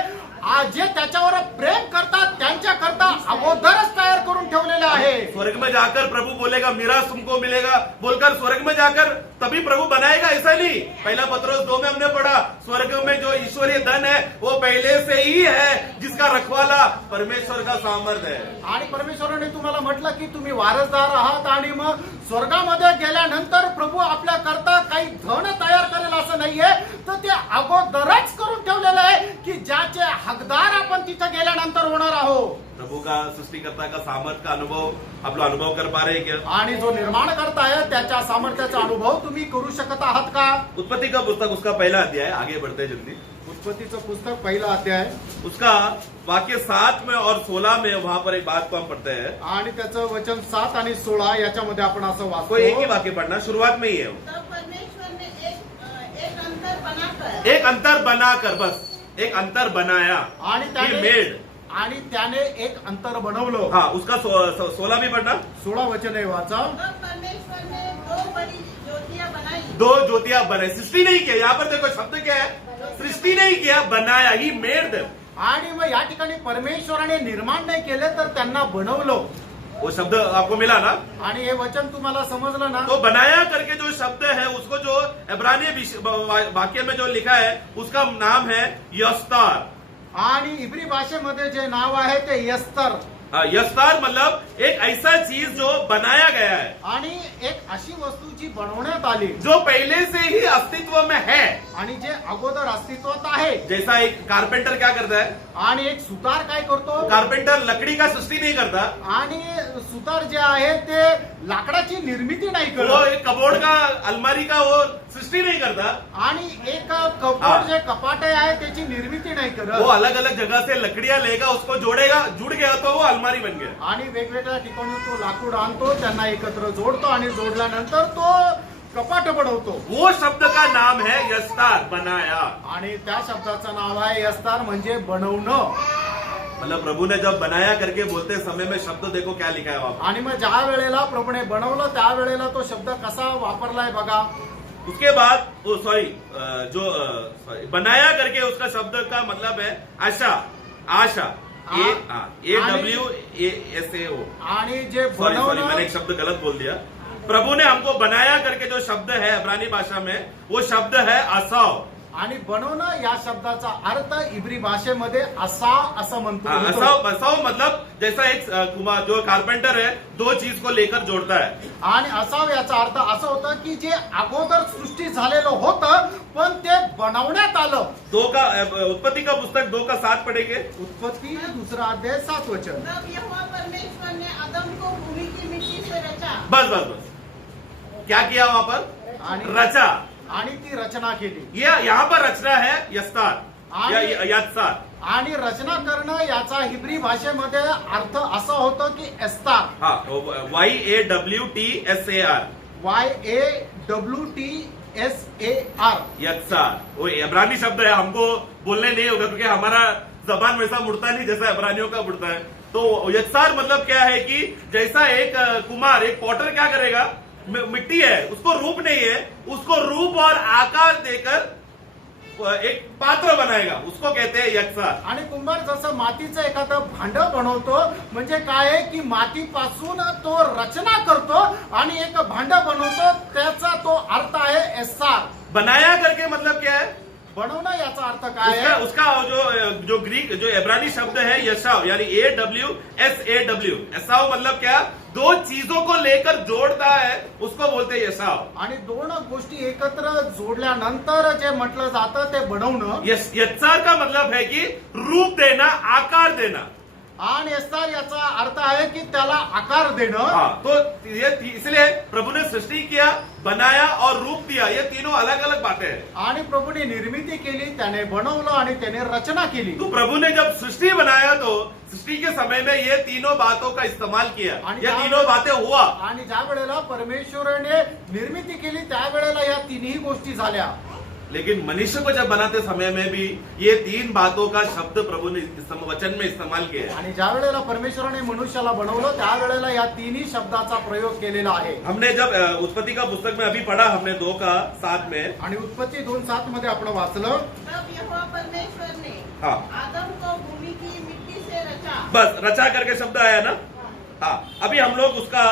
जे त्याच्यावर प्रेम करतात त्यांच्या करता अगोदरच तयार करून ठेवलेले आहे. स्वर्ग में जाकर प्रभु बोलेगा मीरास तुमको मिलेगा बोलकर स्वर्ग में जाकर तभी प्रभु बनाएगा, ऐसा नहीं. 1 पत्रोस 2 में हमने पढ़ा स्वर्ग में जो ईश्वरीय धन है वो पहले से ही है, जिसका रखवाला परमेश्वर का सामर्थ्य है. आणि परमेश्वराने तुम्हाला म्हटलं की तुम्ही वारसदार आहात आणि मग स्वर्गामध्ये गेल्यानंतर प्रभू आपल्या करता काही धन तयार करेल असं नाहीये, तर ते अगोदरच करून ठेवलेलं आहे की ज्याचे हकदार आपण तिथे गेल्यानंतर होणार आहोत. प्रभु का सृष्टिकर्ता का सामर्थ्य का अनुभव आप लोग अनुभव कर पा रहे हैं क्या? आणि जो निर्माण करता है त्याच्या सामर्थ्याचा अनुभव तुम्ही करू शकत आहात का? उत्पत्ति का पुस्तक उसका पहला अध्याय, आगे बढ़ते हैं जल्दी. उत्पत्तीचं पुस्तक पहिला अध्याय उसका वाक्य 7 में और 16 में वहां पर एक बात को हम पढ़ते हैं. आणि त्याचं वचन 7 आणि 16 याच्यामध्ये आपण असं कोई एक ही वाचतो. वाक्य पढ़ना, शुरुआत में ही है. तब परमेश्वर ने एक अंतर बनाकर एक अंतर बनाकर, बस एक अंतर बनाया. आणि He त्याने made. आणि त्याने एक अंतर बनवलं. हाँ, उसका 16 भी पढ़ना. 16 वचन आहे वाचा. तब परमेश्वर ने 2 बड़ी ज्योतियां बनाई. 2 ज्योतियां बनाई. सृष्टि नहीं किया. यहाँ पर देखो शब्द क्या है? सृष्टि नहीं किया, बनाया. He made them. आणि मग या ठिकाणी परमेश्वराने निर्माण नाही केले तर त्यांना बनवलं. वो शब्द आपको मिला ना? आणि हे वचन तुम्हाला समजलं ना? तो बनाया करके जो शब्द है उसको जो इब्रानी वाक्य में जो लिखा है उसका नाम है यस्तार. आणि इब्री भाषेमध्ये जे नाव आहे ते यस्तर. यस्तार मतलब एक ऐसा चीज जो बनाया गया है, आणि एक अशी वस्तू जी बनवण्यात आली जो पहले से ही अस्तित्व में है. आणि जे अगोदर अस्तित्वात आहे. जैसा एक कारपेंटर क्या करता है? आणि एक सुतार काय करतो? कारपेंटर लकड़ी का सृष्टि नहीं करता. आणि सुतार जे आहे ते लाकडाची निर्मिती नाही वो करत. एक कबोर्ड का, अलमारी का वो सृष्टि नहीं करता. आणि एक कपोड जे कपाट आहे त्याची निर्मिती नाही वो करत. अलग अलग जगह से लकड़ियां लेगा, उसको जोड़ेगा, जुड़ गया तो वो अलमारी बन गया. आणि वेगवेगळ्या ठिकाणी तो लाकूड आणतो, त्यांना एकत्र जोडतो आणि जोडल्यानंतर तो कपाट बनवतो. वो शब्द का नाम है यस्तार, बनाया. आणि त्या शब्दाचं नाव आहे यस्तार, म्हणजे बनवणं. मतलब प्रभु ने जब बनाया करके बोलते समय में शब्द देखो क्या लिखा है वहां पर. आणि मग ज्या वेळेला प्रभूने बनवलं त्या वेळेला तो शब्द कसा वापरलाय बघा. उसके बाद वो सॉरी बनाया करके उसका शब्द का मतलब है आशा. आशा AWASAO. आणि जे सॉरी मैंने बनवणं एक शब्द गलत बोल दिया. प्रभु ने हमको बनाया करके जो शब्द है इब्रानी भाषा में वो शब्द है असाव. आणि बनवणं या शब्दाचा अर्थ इब्री भाषेमध्ये असा असं म्हणतो. असाव मतलब जैसा एक कुमार जो कारपेंटर है 2 चीज को लेकर जोड़ता है. आणि असाव याचा अर्थ असं होतं की जे अगोदर सृष्टी झालेलं होतं पण ते बनवण्यात आलं. 2 का उत्पत्ति का पुस्तक 2 का 7 पढ़ेंगे. उत्पत्ती 2 अध्याय 7 वचन. तब यहोवा परमेश्वर ने आदम को भूमि की मिट्टी से रचा. बस बस बस. क्या किया वहां पर? आणि रचा. आणि ती रचना केली. ये यहाँ पर रचना है यस्तार या यत्सार. आणि रचना करणं याचा हिब्री भाषेमध्ये अर्थ असं होतं की एस्तार. हाँ, YAWTSAR. YAWTSAR. यत्सार वो इब्रानी शब्द है. हमको बोलने नहीं होगा क्योंकि हमारा जबान वैसा मुड़ता नहीं जैसा इब्रानियों का मुड़ता है. तो यत्सार मतलब क्या है कि जैसा एक कुमार, एक पॉटर क्या करेगा, मिट्टी है उसको रूप नहीं है, उसको रूप और आकार देकर एक पात्र बनाएगा, उसको कहते हैं यत्सार. आणि कुंभार जसं मातीचं एखादं भांड बनवतो म्हणजे काय आहे की मातीपासून तो रचना करतो आणि एक भांड बनवतो, त्याचा तो अर्थ आहे एस्सार. बनाया करके मतलब क्या है? बनवणं याचा अर्थ काय आहे? उसका जो ग्रीक जो इब्रानी शब्द है यशाव यानी AWSAW. एसाव मतलब क्या? दो चीजों को लेकर जोड़ता है उसको बोलते हैं यशाव। आणि दोन गोष्टी एकत्र जोडल्यानंतर जे म्हटलं जातं ते बनवणं. यत्सार का मतलब है कि रूप देना, आकार देना। आणि एस्तार याचा अर्थ आहे की त्याला आकार देणं. हाँ, तो ये इसलिए प्रभु ने सृष्टि किया, बनाया और रूप दिया, ये तीनों अलग अलग बातें हैं। आणि प्रभूने निर्मिती केली, त्याने बनवलं आणि त्याने रचना केली. तो प्रभु ने जब सृष्टि बनाया तो सृष्टि के समय में ये तीनों बातों का इस्तेमाल किया, ये तीनों बातें हुआ। आणि ज्या वेळेला परमेश्वराने निर्मिती केली त्यावेळेला या तिन्ही गोष्टी झाल्या. लेकिन मनुष्य को जब बनाते समय में भी ये तीन बातों का शब्द प्रभु ने वचन में इस्तेमाल किया है। आणि ज्या वेळेला परमेश्वराने मनुष्याला बनवलं त्यावेळेला या तिन्ही शब्दाचा प्रयोग केलेला आहे. हमने जब उत्पत्ति का पुस्तक में अभी पढ़ा, हमने 2:7 में, आणि उत्पत्ती 2:7 मध्ये आपण वाचलं. तब यहोवा परमेश्वर ने हाँ आदम को भूमि की मिट्टी से रचा। बस रचा करके शब्द आया ना। हाँ, अभी हम लोग उसका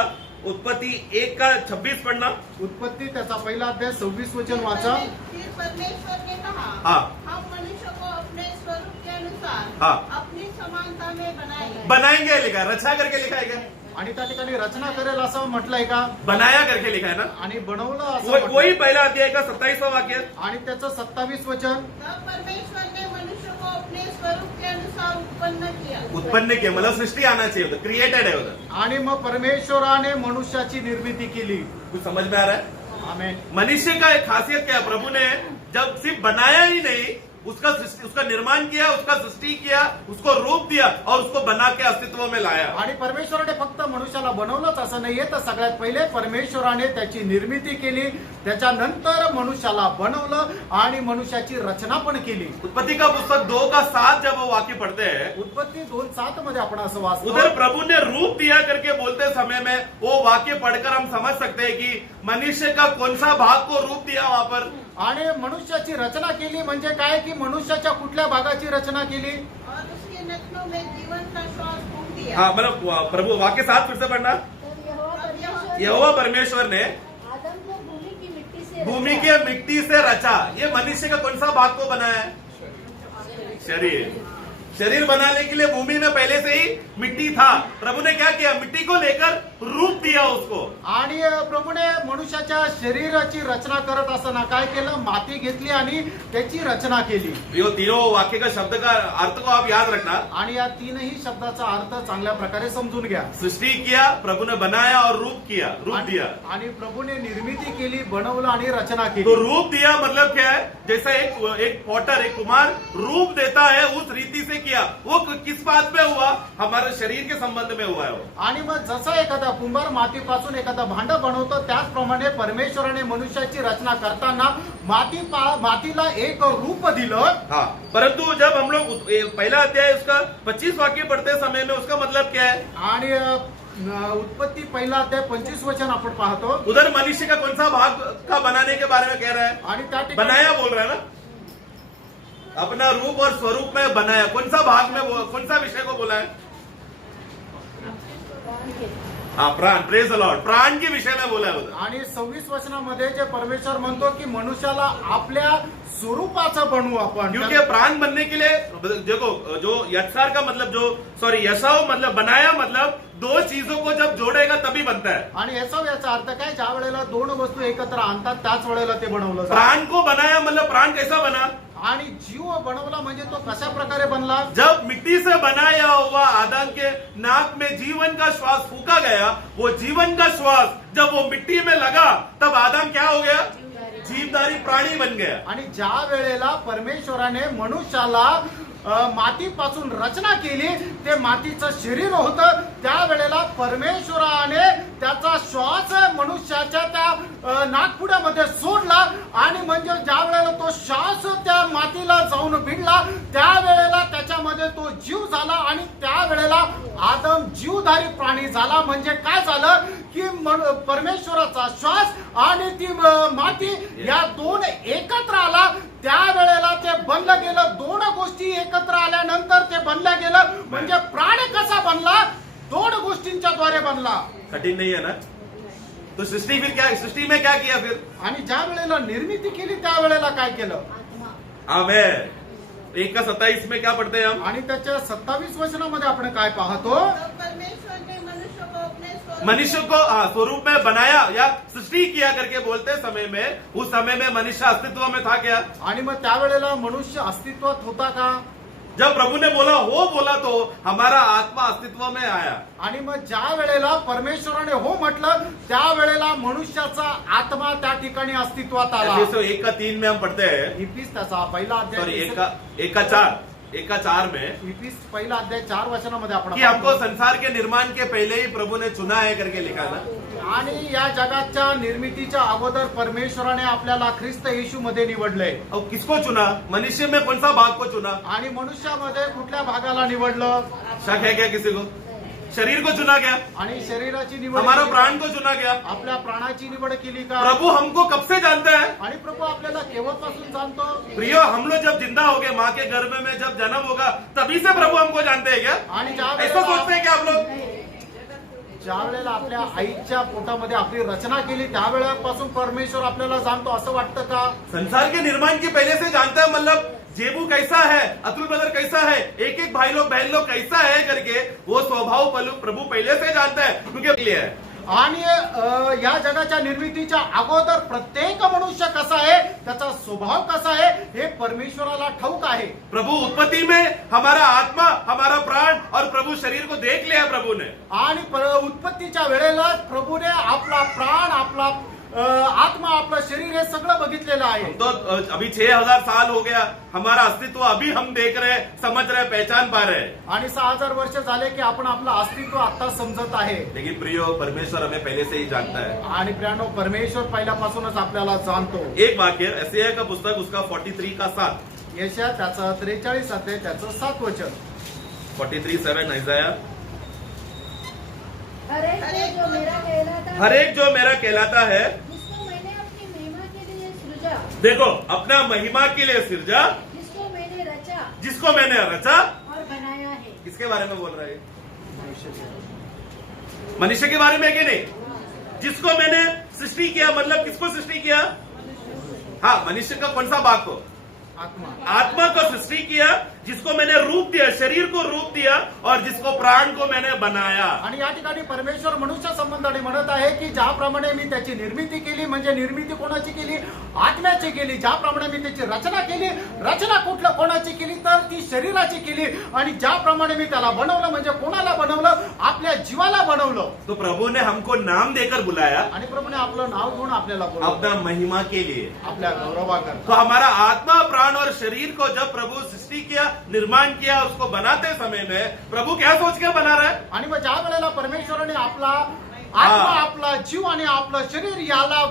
उत्पत्ति 1:26 पढ़ना। उत्पत्ती त्याचा पहिला अध्याय 26 वचन वाचा. फिर परमेश्वर ने कहा, हाँ हम मनुष्य को अपने स्वरूप के अनुसार हाँ अपनी समानता में बनाएंगे। बनाएंगे लिखा है, रचा करके लिखा है क्या? आणि त्या ठिकाणी रचना करेल असं म्हटलंय का? बनाया करके लिखा है ना। आणि बनवलं असं वही म्हटलंय. पहला अध्याय का 27वां वाक्य। आणि त्याचं 27 वचन. तब परमेश्वर ने मनुष्य को अपने स्वरूप के अनुसार उत्पन्न किया। उत्पन्न किया मतलब सृष्टि आना चाहिए होता, क्रिएटेड है उधर। आणि मग परमेश्वराने मनुष्याची निर्मिती केली. कुछ समझ में आ रहा है? आमेन. मनुष्य का एक खासियत क्या है? प्रभु ने जब सिर्फ बनाया ही नहीं, उसका निर्माण किया, उसका सृष्टि किया, उसको रूप दिया और उसको बना के अस्तित्व में लाया। आणि परमेश्वराने फक्त मनुष्याला बनवलंच असं नाहीये, तर सगळ्यात पहिले परमेश्वराने त्याची निर्मिती केली, त्याच्यानंतर मनुष्याला बनवलं आणि मनुष्याची रचना पण केली. उत्पत्ति का पुस्तक 2:7 जब वो वाक्य पढ़ते हैं, उत्पत्ती 2:7 मध्ये आपण असं वाचतो. उधर प्रभु ने रूप दिया करके बोलते समय में वो वाक्य पढ़कर हम समझ सकते हैं कि मनुष्य का कौन सा भाग को रूप दिया वहां पर। आणि मनुष्याची रचना केली म्हणजे काय की मनुष्याच्या कुठल्या भागाची रचना केली? और उसके नथनों में जीवन का श्वास फूंक दिया। हाँ मतलब प्रभु वाक्य 7 फिर से पढ़ना। तब यहोवा परमेश्वर ने आदम को भूमि की मिट्टी से भूमि रचा। के मिट्टी से रचा। ये मनुष्य का कौन सा भाग को बनाया है? शरीर। शरीर बनाने के लिए भूमि में पहले से ही मिट्टी था। प्रभु ने क्या किया? मिट्टी को लेकर रूप दिया उसको। आणि प्रभूने मनुष्याच्या शरीराची रचना करत असताना काय केलं? माती घेतली आणि त्याची रचना केली. ये तीनों वाक्य का शब्द का अर्थ को आप याद रखना। आणि या तीनही शब्दाचा अर्थ चांगल्या प्रकारे समजून घ्या. सृष्टि किया, प्रभु ने बनाया और रूप किया, रूप दिया। आणि प्रभूने निर्मिती केली, बनवलं आणि रचना तो केली. रूप दिया मतलब क्या है? जैसा एक पॉटर, एक कुमार रूप देता है, उस रीति से किया। वो किस बात पे हुआ? हमारे शरीर के संबंध में हुआ है वो। आणि मग जसा एखादा कुंभार मातीपासून एखादं भांड बनवतो त्याचप्रमाणे परमेश्वराने मनुष्याची रचना करताना मातीला एक रूप दिलं. हाँ, परंतु जब हम लोग पहला अध्याय उसका 25 वाक्य पढ़ते समय में उसका मतलब क्या है? आणि उत्पत्ती पहिला अध्याय 25 वचन आपण पाहतो. उधर मनुष्य का कौन सा भाग का बनाने के बारे में कह रहा है? आणि त्या बनाया बोल रहा है ना, अपना रूप और स्वरूप में बनाया। कौन सा भाग में, कौन सा विषय को बोला है? हाँ, प्राण। Praise the Lord. प्राण के विषय में बोला है उधर। आणि 26 वचनामध्ये जे परमेश्वर म्हणतो की मनुष्याला आपल्या स्वरूपाचं बनवू आपण. क्योंकि प्राण बनने के लिए देखो, जो यत्सार का मतलब यशाव मतलब बनाया मतलब दो चीजों को जब जोड़ेगा तभी बनता है। आणि याचा अर्थ काय? ज्या वेळेला दोन वस्तू एकत्र आणतात त्याच वेळेला ते बनवलं जातं. प्राण को बनाया मतलब प्राण कैसा बना? आणि जीव बनवला म्हणजे तो कशा प्रकारे बनला? जब मिट्टी से बनाया हुआ आदम के नाक में जीवन का श्वास फूका गया, वो जीवन का श्वास जब वो मिट्टी में लगा तब आदम क्या हो गया? जीवधारी प्राणी बन गया। आणि ज्या वेळेला परमेश्वराने मनुष्याला मातीपासून रचना केली, ते मातीचं शरीर होतं, त्यावेळेला परमेश्वराने त्याचा श्वास मनुष्याच्या त्या नाकपुड्यामध्ये सोडला आणि म्हणजे ज्या वेळेला तो श्वास त्या मातीला जाऊन भिडला त्यावेळेला त्याच्यामध्ये तो जीव झाला आणि त्यावेळेला आदम जीवधारी प्राणी झाला. म्हणजे काय झालं की परमेश्वराचा श्वास आणि ती माती या दोन एकत्र आला, त्यावेळेला ते बनलं गेलं. दोन गोष्टी एकत्र आल्यानंतर ते बनलं गेलं. म्हणजे प्राण कसा बनला? दोन गोष्टींच्या द्वारे बनला. कठिन नहीं है ना? तो सृष्टि में क्या किया फिर? आणि ज्या वेळेला निर्मिती केली त्यावेळेला काय केलं? आमेन। 1:27 में क्या पढ़ते हैं हम? आणि त्याच्या 27 वचनामध्ये आपण काय पाहतो? तब परमेश्वर ने मनुष्य को अपने मनुष्य को स्वरूप में बनाया या सृष्टि किया करके बोलते समय में, उस समय में मनुष्य अस्तित्व में था क्या? आणि मग त्यावेळेला मनुष्य अस्तित्वात होता का? जब प्रभु ने बोला हो बोला तो हमारा आत्मा अस्तित्व में आया. आणि मग ज्या वेळेला परमेश्वराने हो म्हटलं त्यावेळेला मनुष्याचा आत्मा त्या ठिकाणी अस्तित्वात आला. एफिसियों 1:3 में हम पढ़ते हैं, इफिस त्याचा पहिला सॉरी अध्याय 1:4 में इफिस पहिला अध्याय 4 वचनामध्ये आपण कि हमको संसार के निर्माण के पहले ही प्रभु ने चुना है करके लिखा है ना. आणि या जगाच्या निर्मितीच्या अगोदर परमेश्वराने आपल्याला ख्रिस्त येशू मध्ये निवडले. और किसको चुना? मनुष्य में कौन सा भाग को चुना? आणि मनुष्यामध्ये कुठल्या भागाला निवडलं? शक है क्या किसी को? शरीर को चुना गया, आणि शरीराची निवड हमारा केली. प्राण को चुना गया. आपल्या प्राणाची निवड केली का? प्रभु हमको कब से जानता है? आणि प्रभू आपल्याला केव्हापासून जाणतो? प्रियो, हम लोग जब जिंदा हो गए, माँ के गर्भ में जब जन्म होगा तभी से प्रभु हमको जानते हैं क्या? आणि ज्या ऐसा सोचते हैं क्या आप लोग? ज्या वेळेला आपल्या आईच्या पोटामध्ये आपली रचना केली त्यावेळेपासून परमेश्वर आपल्याला जाणतो असं वाटतं का? संसार के निर्माण के पहले से जानता है. मतलब जेबू कैसा है, अतुल ब्रदर कैसा है, एक एक भाई लोग बहन लोग कैसा है करके वो स्वभाव प्रभु पहले से जानता है, क्योंकि लिए है. आणि या जगाच्या निर्मितीच्या अगोदर प्रत्येक मनुष्य कसा आहे, त्याचा स्वभाव कसा आहे हे परमेश्वराला ठाऊक आहे. प्रभु उत्पत्ति में हमारा आत्मा, हमारा प्राण और प्रभु शरीर को देख लिया प्रभु ने. आणि उत्पत्तीच्या वेळेला प्रभूने आपला प्राण, आपला आत्मा, आपलं शरीर हे सगळं बघितलेलं आहे. तो अभी 6000 साल हो गया, हमारा अस्तित्व अभी हम देख रहे, समझ रहे, पहचान पा रहे. आणि 6000 वर्ष झाले की आपण आपलं अस्तित्व आता समजत आहे. लेकिन प्रियो, परमेश्वर हमें पहले से ही जानता है. आणि प्रियानो, परमेश्वर पहिल्यापासूनच आपल्याला जाणतो. एक वाक्य यशायाह का पुस्तक उसका 43:7. यशया त्याचं 43 अध्याय त्याचं 7 वचन. 43:7 यशायाह. हर एक जो मेरा कहलाता है, हर एक जो मेरा कहलाता है, जिसको मैंने अपनी महिमा के लिए सृजा, देखो अपना महिमा के लिए सृजा, जिसको मैंने रचा जिसको मैंने रचा. और बनाया है. किसके बारे में बोल रहा है? मनुष्य के बारे में है कि नहीं? जिसको मैंने सृष्टि किया, मतलब किसको सृष्टि किया? हाँ, मनुष्य का कौन सा भाग को? आत्मा. आत्मा को सृष्टि किया, जिसको मैंने रूप दिया, शरीर को रूप दिया, और जिसको प्राण को मैंने बनाया. आणि या ठिकाणी परमेश्वर मनुष्य संबंधाने म्हणत आहे की ज्याप्रमाणे मी त्याची निर्मिती केली, म्हणजे निर्मिती कोणाची केली? आत्म्याची केली. ज्याप्रमाणे मी त्याची रचना केली, रचना कुठलं कोणाची केली? तर ती शरीराची केली. आणि ज्याप्रमाणे मी त्याला बनवलं, म्हणजे कोणाला बनवलं? आपल्या जीवाला बनवलं. तो प्रभु ने हमको नाम देकर बुलाया, आणि प्रभूने आपलं नाव घेऊन आपल्याला बोलवलं अपना महिमा के लिए. आपल्या गौरवाकरता. तो हमारा आत्मा, प्राण और शरीर को जब प्रभु सृष्टि किया, निर्माण किया, उसको बनाते समय में प्रभु क्या सोच के बना रहा है? आणि मग ज्या वेळेला परमेश्वराने आपला आत्मा, आपला जीव आणि आपलं शरीर याला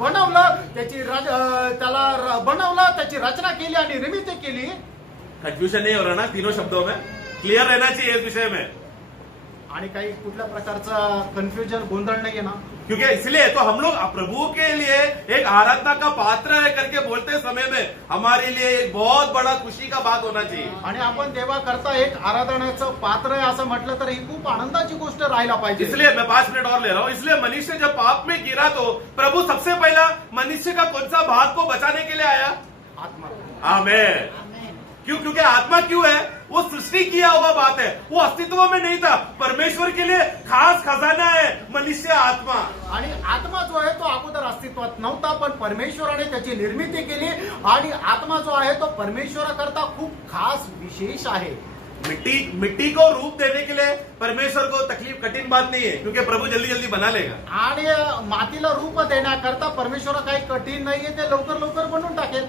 बनवलं, त्याला बनवलं, त्याची रचना केली आणि निर्मिती केली. कंफ्यूजन नहीं हो रहा ना? तीनों शब्दों में क्लियर रहना चाहिए इस विषय में. आणि काही कुठल्या प्रकारचा कन्फ्युजन, गोंधळ नाहीये ना? क्योंकि इसलिए तो हम लोग प्रभु के लिए एक आराधना का पात्र है करके बोलते समय में हमारे लिए एक बहुत बड़ा खुशी का बात होना चाहिए. आणि आपण देवा करता एक आराधनाचं पात्र आहे असं म्हटलं तर ही खूप आनंदाची गोष्ट राहायला पाहिजे. इसलिए मैं 5 मिनट और ले रहा हूँ. इसलिए मनुष्य जब पाप में गिरा तो प्रभु सबसे पहला मनुष्य का कौन सा भाग को बचाने के लिए आया? आत्मा. आमेन. क्यों? क्योंकि आत्मा क्यों है? वो सृष्टि किया हुआ बात है, वो अस्तित्व में नहीं था. परमेश्वर के लिए खास खजाना है मनुष्य आत्मा. आणि आत्मा जो आहे तो अगोदर अस्तित्वात नव्हता, पण परमेश्वराने त्याची निर्मिती केली. आणि आत्मा जो आहे तो परमेश्वराकरता खूप खास विशेष आहे. मिट्टी को रूप देने के लिए परमेश्वर को तकलीफ कठिन बात नहीं है, क्योंकि प्रभु जल्दी जल्दी बना लेगा. आणि मातीला रूप देण्याकरता परमेश्वर काही कठीण नाहीये, ते लवकर लवकर बनवून टाकेल.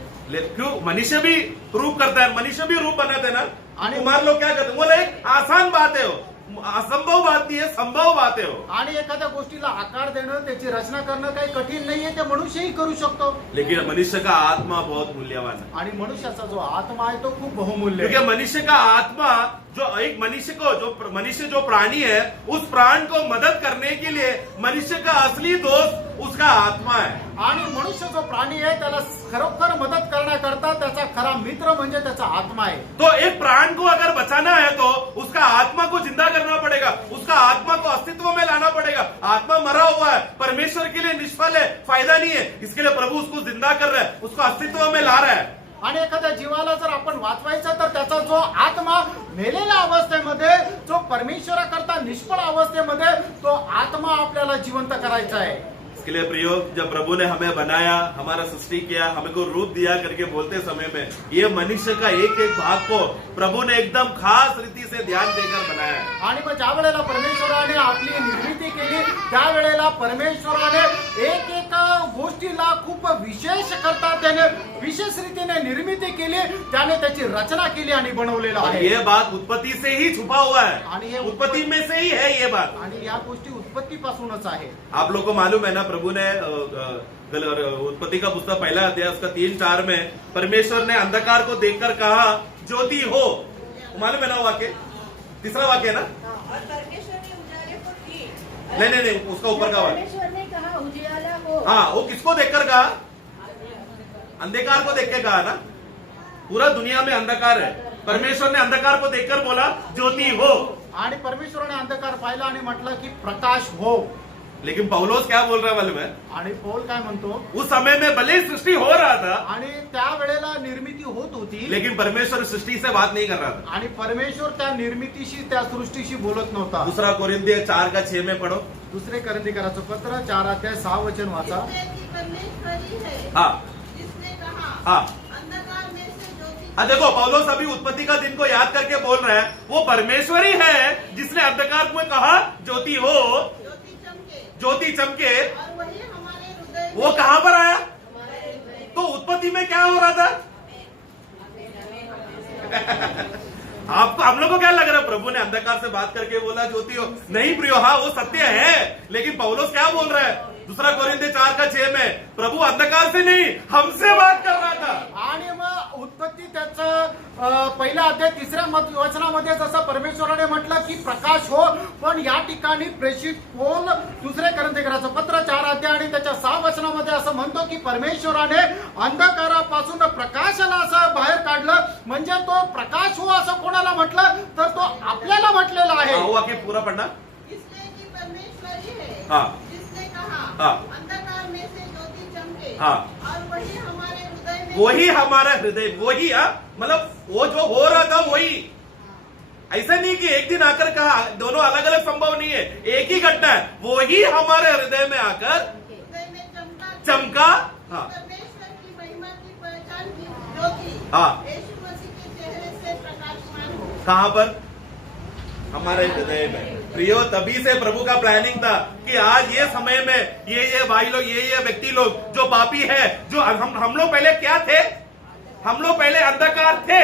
क्यों? मनुष्य भी रूप करता है, मनुष्य भी रूप बनाते हैं ना. आणि कुमार लोग क्या करते हैं? बोले एक आसान बात है, वो असंभव बात नहीं है, संभव बात है वो. आणि एखाद्या गोष्टीला आकार देणं, त्याची रचना करणं काही कठीण नाहीये, ते मनुष्यही करू शकतो. लेकिन मनुष्य का आत्मा बहुत मूल्यवान है. आणि मनुष्याचा जो आत्मा आहे तो खूप बहुमूल्य आहे. क्योंकि मनुष्य का आत्मा, जो एक मनुष्य जो प्राणी है, उस प्राण को मदद करने के लिए मनुष्य का असली दोस्त उसका आत्मा है. आणि मनुष्य जो प्राणी आहे त्याला खरोखर मदत करण्याकरता त्याचा खरा मित्र म्हणजे त्याचा आत्मा आहे. तो एक प्राण को अगर बचाना है तो उसका आत्मा को जिंदा करना पड़ेगा, उसका आत्मा को अस्तित्व में लाना पड़ेगा. आत्मा मरा हुआ है, परमेश्वर के लिए निष्फल है, फायदा नहीं है. इसके लिए प्रभु उसको जिंदा कर रहा है, उसको अस्तित्व में ला रहा है. आणि एखाद्या जीवाला जर आपण वाचवायचं तर त्याचा जो आत्मा मेलेल्या अवस्थेमध्ये, जो परमेश्वराकरता निष्फळ अवस्थेमध्ये, तो आत्मा आपल्याला जिवंत करायचा आहे. इसके लिए प्रियो, जब प्रभु ने हमें बनाया, हमारा सृष्टि किया, हमें को रूप दिया करके बोलते समय में ये मनुष्य का एक एक भाग को प्रभु ने एकदम खास रीति से ध्यान देकर बनाया है. आणि मग ज्या वेळेला परमेश्वराने आपली निर्मिती केली त्यावेळेला परमेश्वराने एक एक गोष्टीला खूप विशेष करता त्याने विशेष रीतीने निर्मिती केली, त्याने त्याची रचना केली आणि बनवलेलं और आहे. ये बात उत्पत्ति से ही छुपा हुआ है, आणि हे उत्पत्ति में से ही है ये बात. आणि या गोष्टी उत्पत्तीपासूनच आहे. आप लोग को मालूम है ना, प्रभु ने उत्पत्ति का पुस्तक पहला अध्याय उसका 3:4 में परमेश्वर ने अंधकार को देखकर कहा ज्योति हो. मालूम है ना वो वाक्य, तीसरा वाक्य है ना. और परमेश्वर ने उजाले को की. नहीं, उसका ऊपर का वाक्य. परमेश्वर ने कहा उजियाला हो. हाँ, वो किसको देखकर कहा? अंधकार को देख के कहा ना. पूरा दुनिया में अंधकार है, परमेश्वर ने अंधकार को देखकर बोला ज्योति हो. आणि परमेश्वराने अंधकार पाहिला आणि म्हटलं की प्रकाश हो. लेकिन पौलोस क्या बोल रहा है मालूम है? आणि पौल काय म्हणतो, उस समय में भले ही सृष्टि हो रहा था, आणि त्या वेळेला निर्मिती होत होती, लेकिन परमेश्वर सृष्टि से बात नहीं कर रहा था. आणि परमेश्वर त्या निर्मितीशी, त्या सृष्टीशी बोलत नव्हता. दूसरा कोरिन्थिय 4:6 में पढ़ो. दुसरे करंथीकराचं पत्र 4:6 वाचा. जिसने परमेश्वरी है. हाँ जिसने कहा हाँ अंधकार में से ज्योति. हाँ, देखो पौलोस अभी उत्पत्ति का दिन को याद करके बोल रहा है, वो परमेश्वर ही है जिसने अंधकार में कहा ज्योति हो, ज्योति चमके. ज्योति चमके. और वही हमारे हृदय वो कहां पर आया? तो उत्पत्ति में क्या हो रहा था? आपको, हम लोग को क्या लग रहा है? प्रभु ने अंधकार से बात करके बोला ज्योति हो. नहीं प्रियो, हाँ वो सत्य है, लेकिन पौलोस क्या बोल रहा है? दूसरा कोरिन्थिय 4:6 में प्रभु अंधकार से नहीं हमसे बात कर रहा था. आणि मग उत्पत्ती त्याचं पहिला अध्याय 3 वचनामध्ये जसं परमेश्वराने म्हटलं की प्रकाश हो, पण या ठिकाणी प्रेषित पौल दुसरे करंथीकराचं पत्र 4 आणि त्याच्या 6 वचनामध्ये असं म्हणतो की परमेश्वराने अंधकारापासून प्रकाशाला असं बाहेर काढलं. म्हणजे तो प्रकाश हो असं कोणाला म्हटलं तर तो आपल्याला म्हटलेला आहे. वो वाक्य पूरा पढ़ना. इसलिए कि परमेश्वरी है. हाँ जिसने कहा हाँ अंधकार में से ज्योति चमके. हाँ. और वही हमारे हृदय में. वही हमारा हृदय, वही, मतलब वो जो हो रहा था वही. ऐसा नहीं कि एक दिन आकर कहा, दोनों अलग अलग संभव नहीं है, एक ही घटना है. वही हमारे हृदय में आकर हृदय में चमका. हाँ परमेश्वर की महिमा की पहचान की ज्योति. हाँ. यीशु मसीह के चेहरे से प्रकाशमान हो. कहां पर? हमारे हृदय में. प्रियो, तभी से प्रभु का प्लानिंग था कि आज ये समय में ये भाई लोग, ये व्यक्ति लोग जो पापी है, जो हम लोग पहले क्या थे? हम लोग पहले अंधकार थे,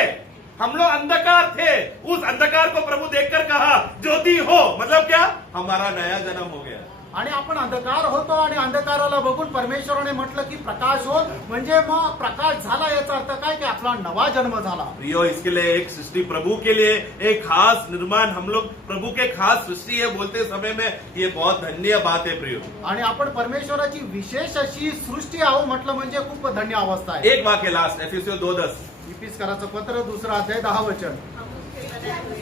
हम लोग अंधकार थे. उस अंधकार को प्रभु देखकर कहा ज्योति हो. मतलब क्या? हमारा नया जन्म हो गया. आणि आपण अंधकार होतो आणि अंधकाराला बघून परमेश्वराने म्हटलं की प्रकाश हो, म्हणजे मग प्रकाश झाला. याचा अर्थ काय की आपला नवा जन्म झाला. प्रियो, इसके लिए एक सृष्टि, प्रभु के लिए एक खास निर्माण, हम लोग प्रभु के खास सृष्टि है बोलते समय में ये बहुत धन्य बात है प्रियो. आणि आपण परमेश्वराची विशेष अशी सृष्टी आहो म्हटलं म्हणजे खूप धन्य अवस्था आहे. एक वाक्य लास्ट, एफिसियों 2:10. इफिसकाराचं पत्र 2 अध्याय 10 वचन.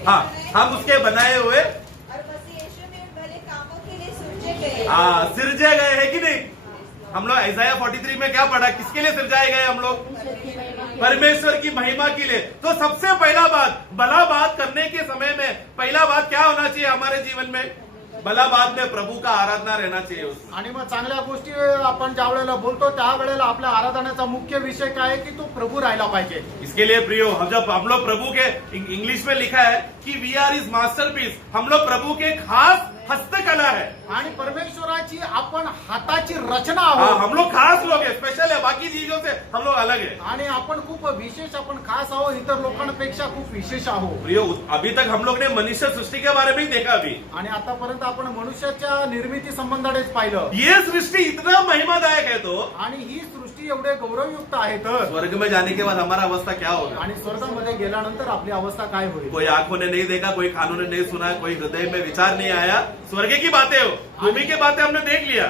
हाँ, हम उसके बनाए हुए और मसीह यीशु में भले कामों के लिए सिरजे गए. सिरजे गए हैं कि नहीं? हम लोग इसाया 43 में क्या पढ़ा? किसके लिए सिरजाए गए हम लोग? परमेश्वर की महिमा के लिए. तो सबसे पहला बात, भला बात करने के समय में पहला बात क्या होना चाहिए हमारे जीवन में? भला बात में प्रभु का आराधना रहना चाहिए उसमें. आणि मग चांगल्या गोष्टी आपण ज्या वेळेला बोलतो त्या वेळेला आपल्या आराधनेचा मुख्य विषय काय आहे की तो प्रभु राहिला पाहिजे. इसके लिए प्रियो, जब हम लोग प्रभु के, इंग्लिश में लिखा है कि वी आर इज मास्टरपीस, हम लोग प्रभु के खास हस्तकला है. आणि परमेश्वराची आपण हाताची रचना हाँ, आहोत. हम लोग खास लोग हैं, स्पेशल है, बाकी चीजों से हम लोग अलग है. आणि आपण खूप विशेष, आपण खास आहोत, इतर लोकांपेक्षा खूप विशेष आहोत. प्रियो, अभी तक हम लोग ने मनुष्य सृष्टि के बारे में ही देखा. अभी आणि आतापर्यंत आपण मनुष्याच्या निर्मिती संबंधानेच पाहिलं. ये सृष्टि इतना महिमादायक है तो आणि ही सृष्टी एवढे गौरवयुक्त आहे तर स्वर्ग में जाने के बाद हमारा अवस्था क्या होगा? आणि स्वर्गामध्ये गेल्यानंतर आपली अवस्था काय होईल? कोई आंखों ने नहीं देखा, कोई कानों ने नहीं सुना, कोई हृदय में विचार नहीं आया. स्वर्ग की बातें हो, भूमि की बातें हमने देख लिया.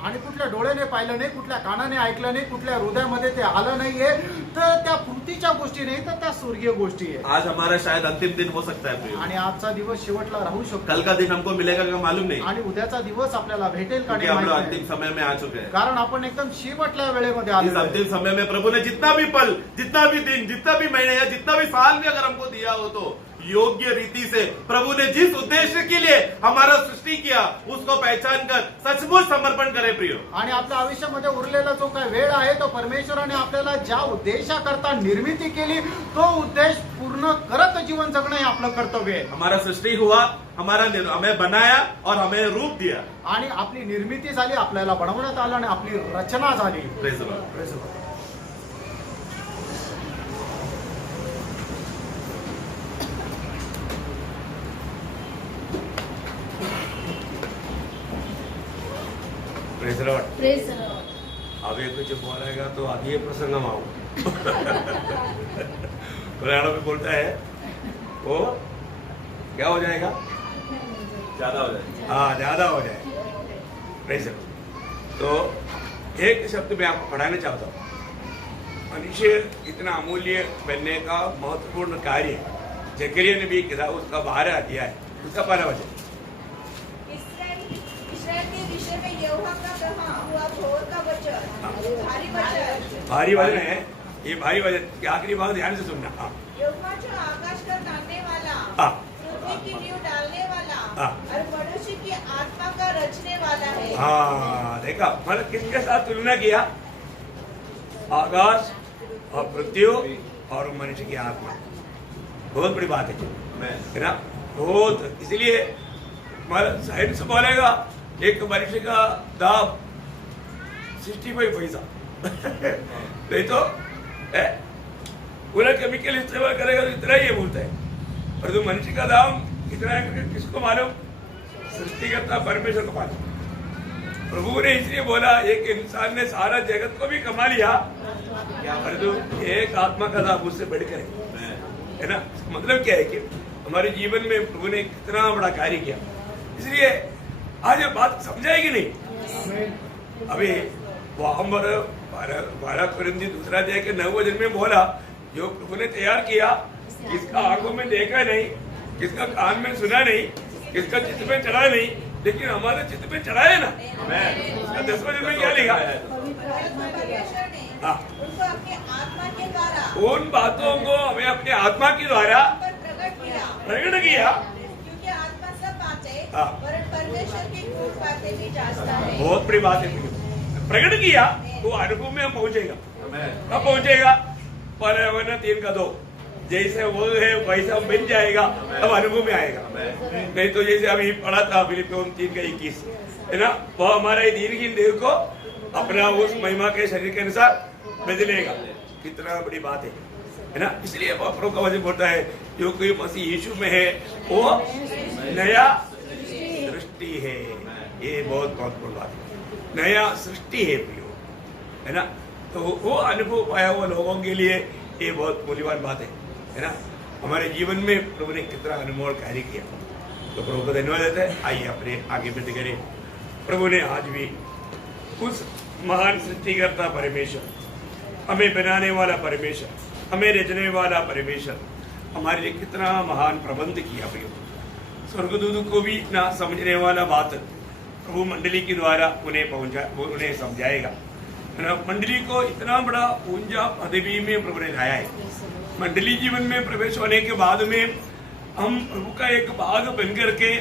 आणि कुठल्या डोळ्याने पाहिलं नाही, कुठल्या कानाने ऐकलं नाही, कुठल्या हृदयामध्ये ते आलं नाहीये, तर त्या पृथ्वीच्या गोष्टी नाही तर त्या स्वर्गीय गोष्टी आहे. आज हमारा शायद अंतिम दिन हो सकता है प्रियो. आणि आजचा दिवस शेवटला राहू शकतो कल का दिन हमको मिलेगा का मालूम नहीं, आणि उद्याचा दिवस आपल्याला भेटेल का क्योंकि नाही हम लोग माहित अंतिम नाही. समय में आ चुके हैं. कारण आपण एकदम शेवटल्या वेळेमध्ये इस आलेलो आहे. अंतिम समय में प्रभु ने जितना भी पल, जितना भी दिन, जितना भी महीने या जितना भी साल भी अगर हमको दिया हो तो योग्य रीति से प्रभु ने जिस उद्देश्य के लिए हमारा सृष्टि किया उसको पहचान कर सचमुच समर्पण करें प्रियो. आणि आपल्या आयुष्यामध्ये उरलेला जो काय वेळ आहे तो परमेश्वराने आपल्याला ज्या उद्देशाकरता निर्मिती केली तो उद्देश पूर्ण करत जीवन जगणं हे आपलं कर्तव्य आहे. हमारा सृष्टि हुआ, हमें बनाया और हमें रूप दिया. आणि आपली निर्मिती झाली, आपल्याला बनवण्यात आलं आणि आपली रचना झाली. Praise the Lord. Praise the Lord. Praise the Lord. अभी कुछ बोलेगा तो आगे प्रसंग में आऊँ. पुराणों में बोलता है वो क्या हो जाएगा, ज्यादा हो जाए. हाँ ज्यादा हो जाए. Praise the Lord. तो एक शब्द मैं आपको पढ़ाना चाहता हूँ. मनुष्य इतना अमूल्य बनने का महत्वपूर्ण कार्य जकरिया ने भी किया, उसका 12 अध्याय है, उसका 12 वचन. इस्राएल के विषय में यहोवा का कहा हुआ घोर का वचन, भारी वचन. भारी वचन है ये. भारी वचन के आखिरी भाग ध्यान से सुनना. हाँ यहोवा जो आकाश का तानने वाला, हाँ पृथ्वी की नींव डालने वाला हाँ. और मनुष्य की आत्मा का रचने वाला है. हाँ देखा, मतलब किसके साथ तुलना किया, आकाश और पृथ्वी और मनुष्य की आत्मा. बहुत बड़ी बात है ना. बहुत, इसलिए साइंस बोलेगा एक मनुष्य का दाम 65 पैसा. नहीं तो पूरा केमिकल इस्तेमाल करेगा तो इतना ही बोलता है. और तो मनुष्य का दाम कितना है किसको मालूम, सृष्टिकर्ता परमेश्वर को मालूम. प्रभु ने इसलिए बोला एक इंसान ने सारा जगत को भी कमा लिया, परंतु एक आत्मा का दाम उससे बढ़कर है ना. मतलब क्या है कि हमारे जीवन में प्रभु ने कितना बड़ा कार्य किया. इसलिए आज ये बात समझाएगी नहीं. अभी वहां पर 12 कुरिन्थी दूसरा अध्याय के 9 वचन में बोला जो प्रभु ने तैयार किया, किसका आंखों में देखा नहीं, किसका कान में सुना नहीं, किसका चित्त में चढ़ा नहीं, लेकिन हमारे चित्त में चढ़ाया ना. उसका 10 वचन में क्या लिखा है, परमेश्वर ने हाँ. उनको अपने आत्मा के द्वारा उन बातों को हमें अपने आत्मा के द्वारा पर प्रकट किया. क्योंकि आत्मा सब बातें हाँ. और परमेश्वर की गूढ़ बातें भी जानता है. बहुत बड़ी बात है. प्रकट किया वो अनुभव में हम पहुंचेगा. कब पहुंचेगा, पर 3 का 2 जैसे वो है वैसा मिल जाएगा, तब अनुभव में आएगा. नहीं तो जैसे अभी पढ़ा था फिलिपियों 3 का 21 है ना, वो हमारा दीनहीन देह को अपना उस महिमा के शरीर के अनुसार बदलेगा. कितना बड़ी बात है ना. इसलिए प्रभु का वचन बोलता है जो कोई मसीह यीशु में है वो नया सृष्टि है. ये बहुत महत्वपूर्ण बात है. नया सृष्टि है प्रियो, है ना. तो वो अनुभव पाया हुआ लोगों के लिए ये बहुत मूल्यवान बात है ना. हमारे जीवन में प्रभु ने कितना अनमोल कार्य किया, तो प्रभु को धन्यवाद देते हैं. आइए अपने आगे बढ़ते करें. प्रभु ने आज भी उस महान सृष्टिकर्ता परमेश्वर, हमें बनाने वाला परमेश्वर, हमें रचने वाला परमेश्वर हमारे लिए कितना महान प्रबंध किया प्रियो. स्वर्गदूत को भी ना समझने वाला बात प्रभु मंडली के द्वारा उन्हें समझाएगा. मंडली को इतना बड़ा ऊंचा पदवी में प्रभु ने लाया है. मंडली जीवन में प्रवेश होने के बाद में हम प्रभु का एक भाग बन करके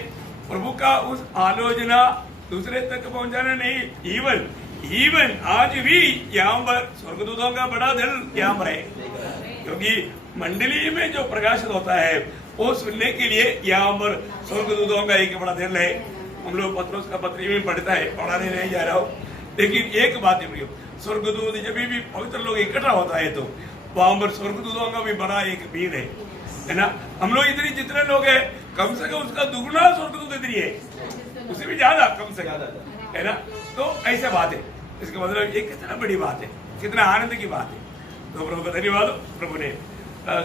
प्रभु का उस आलोचना दूसरे तक पहुंचाना नहीं, इवन आज भी यहाँ पर स्वर्गदूतों का बड़ा दल यहाँ पर है. क्योंकि मंडली में जो प्रकाशित होता है वो सुनने के लिए यहाँ पर स्वर्गदूतों का एक बड़ा दल है. हम लोग पत्रोस का पत्री में पढ़ता है, पढ़ाने नहीं जा रहा हूँ, लेकिन एक बात है, स्वर्गदूत जब भी पवित्र लोग इकट्ठा होता है तो वहां पर स्वर्गदूतों का भी बड़ा एक भीड़ है ना. हम लोग इतने जितने लोग हैं कम से कम उसका दुगुना स्वर्गदूत इतनी है, उससे भी ज्यादा कम से ज्यादा है ना. तो ऐसा बात है. इसका मतलब ये कितना बड़ी बात है, कितना आनंद की बात है. तो प्रभु का धन्यवाद. प्रभु ने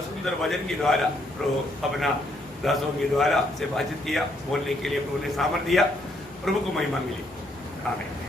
सुंदर भजन के द्वारा प्रभु अपना दासों के द्वारा से बातचीत किया, बोलने के लिए प्रभु ने सामर्थ्य दिया. प्रभु को महिमा मिली. आमीन.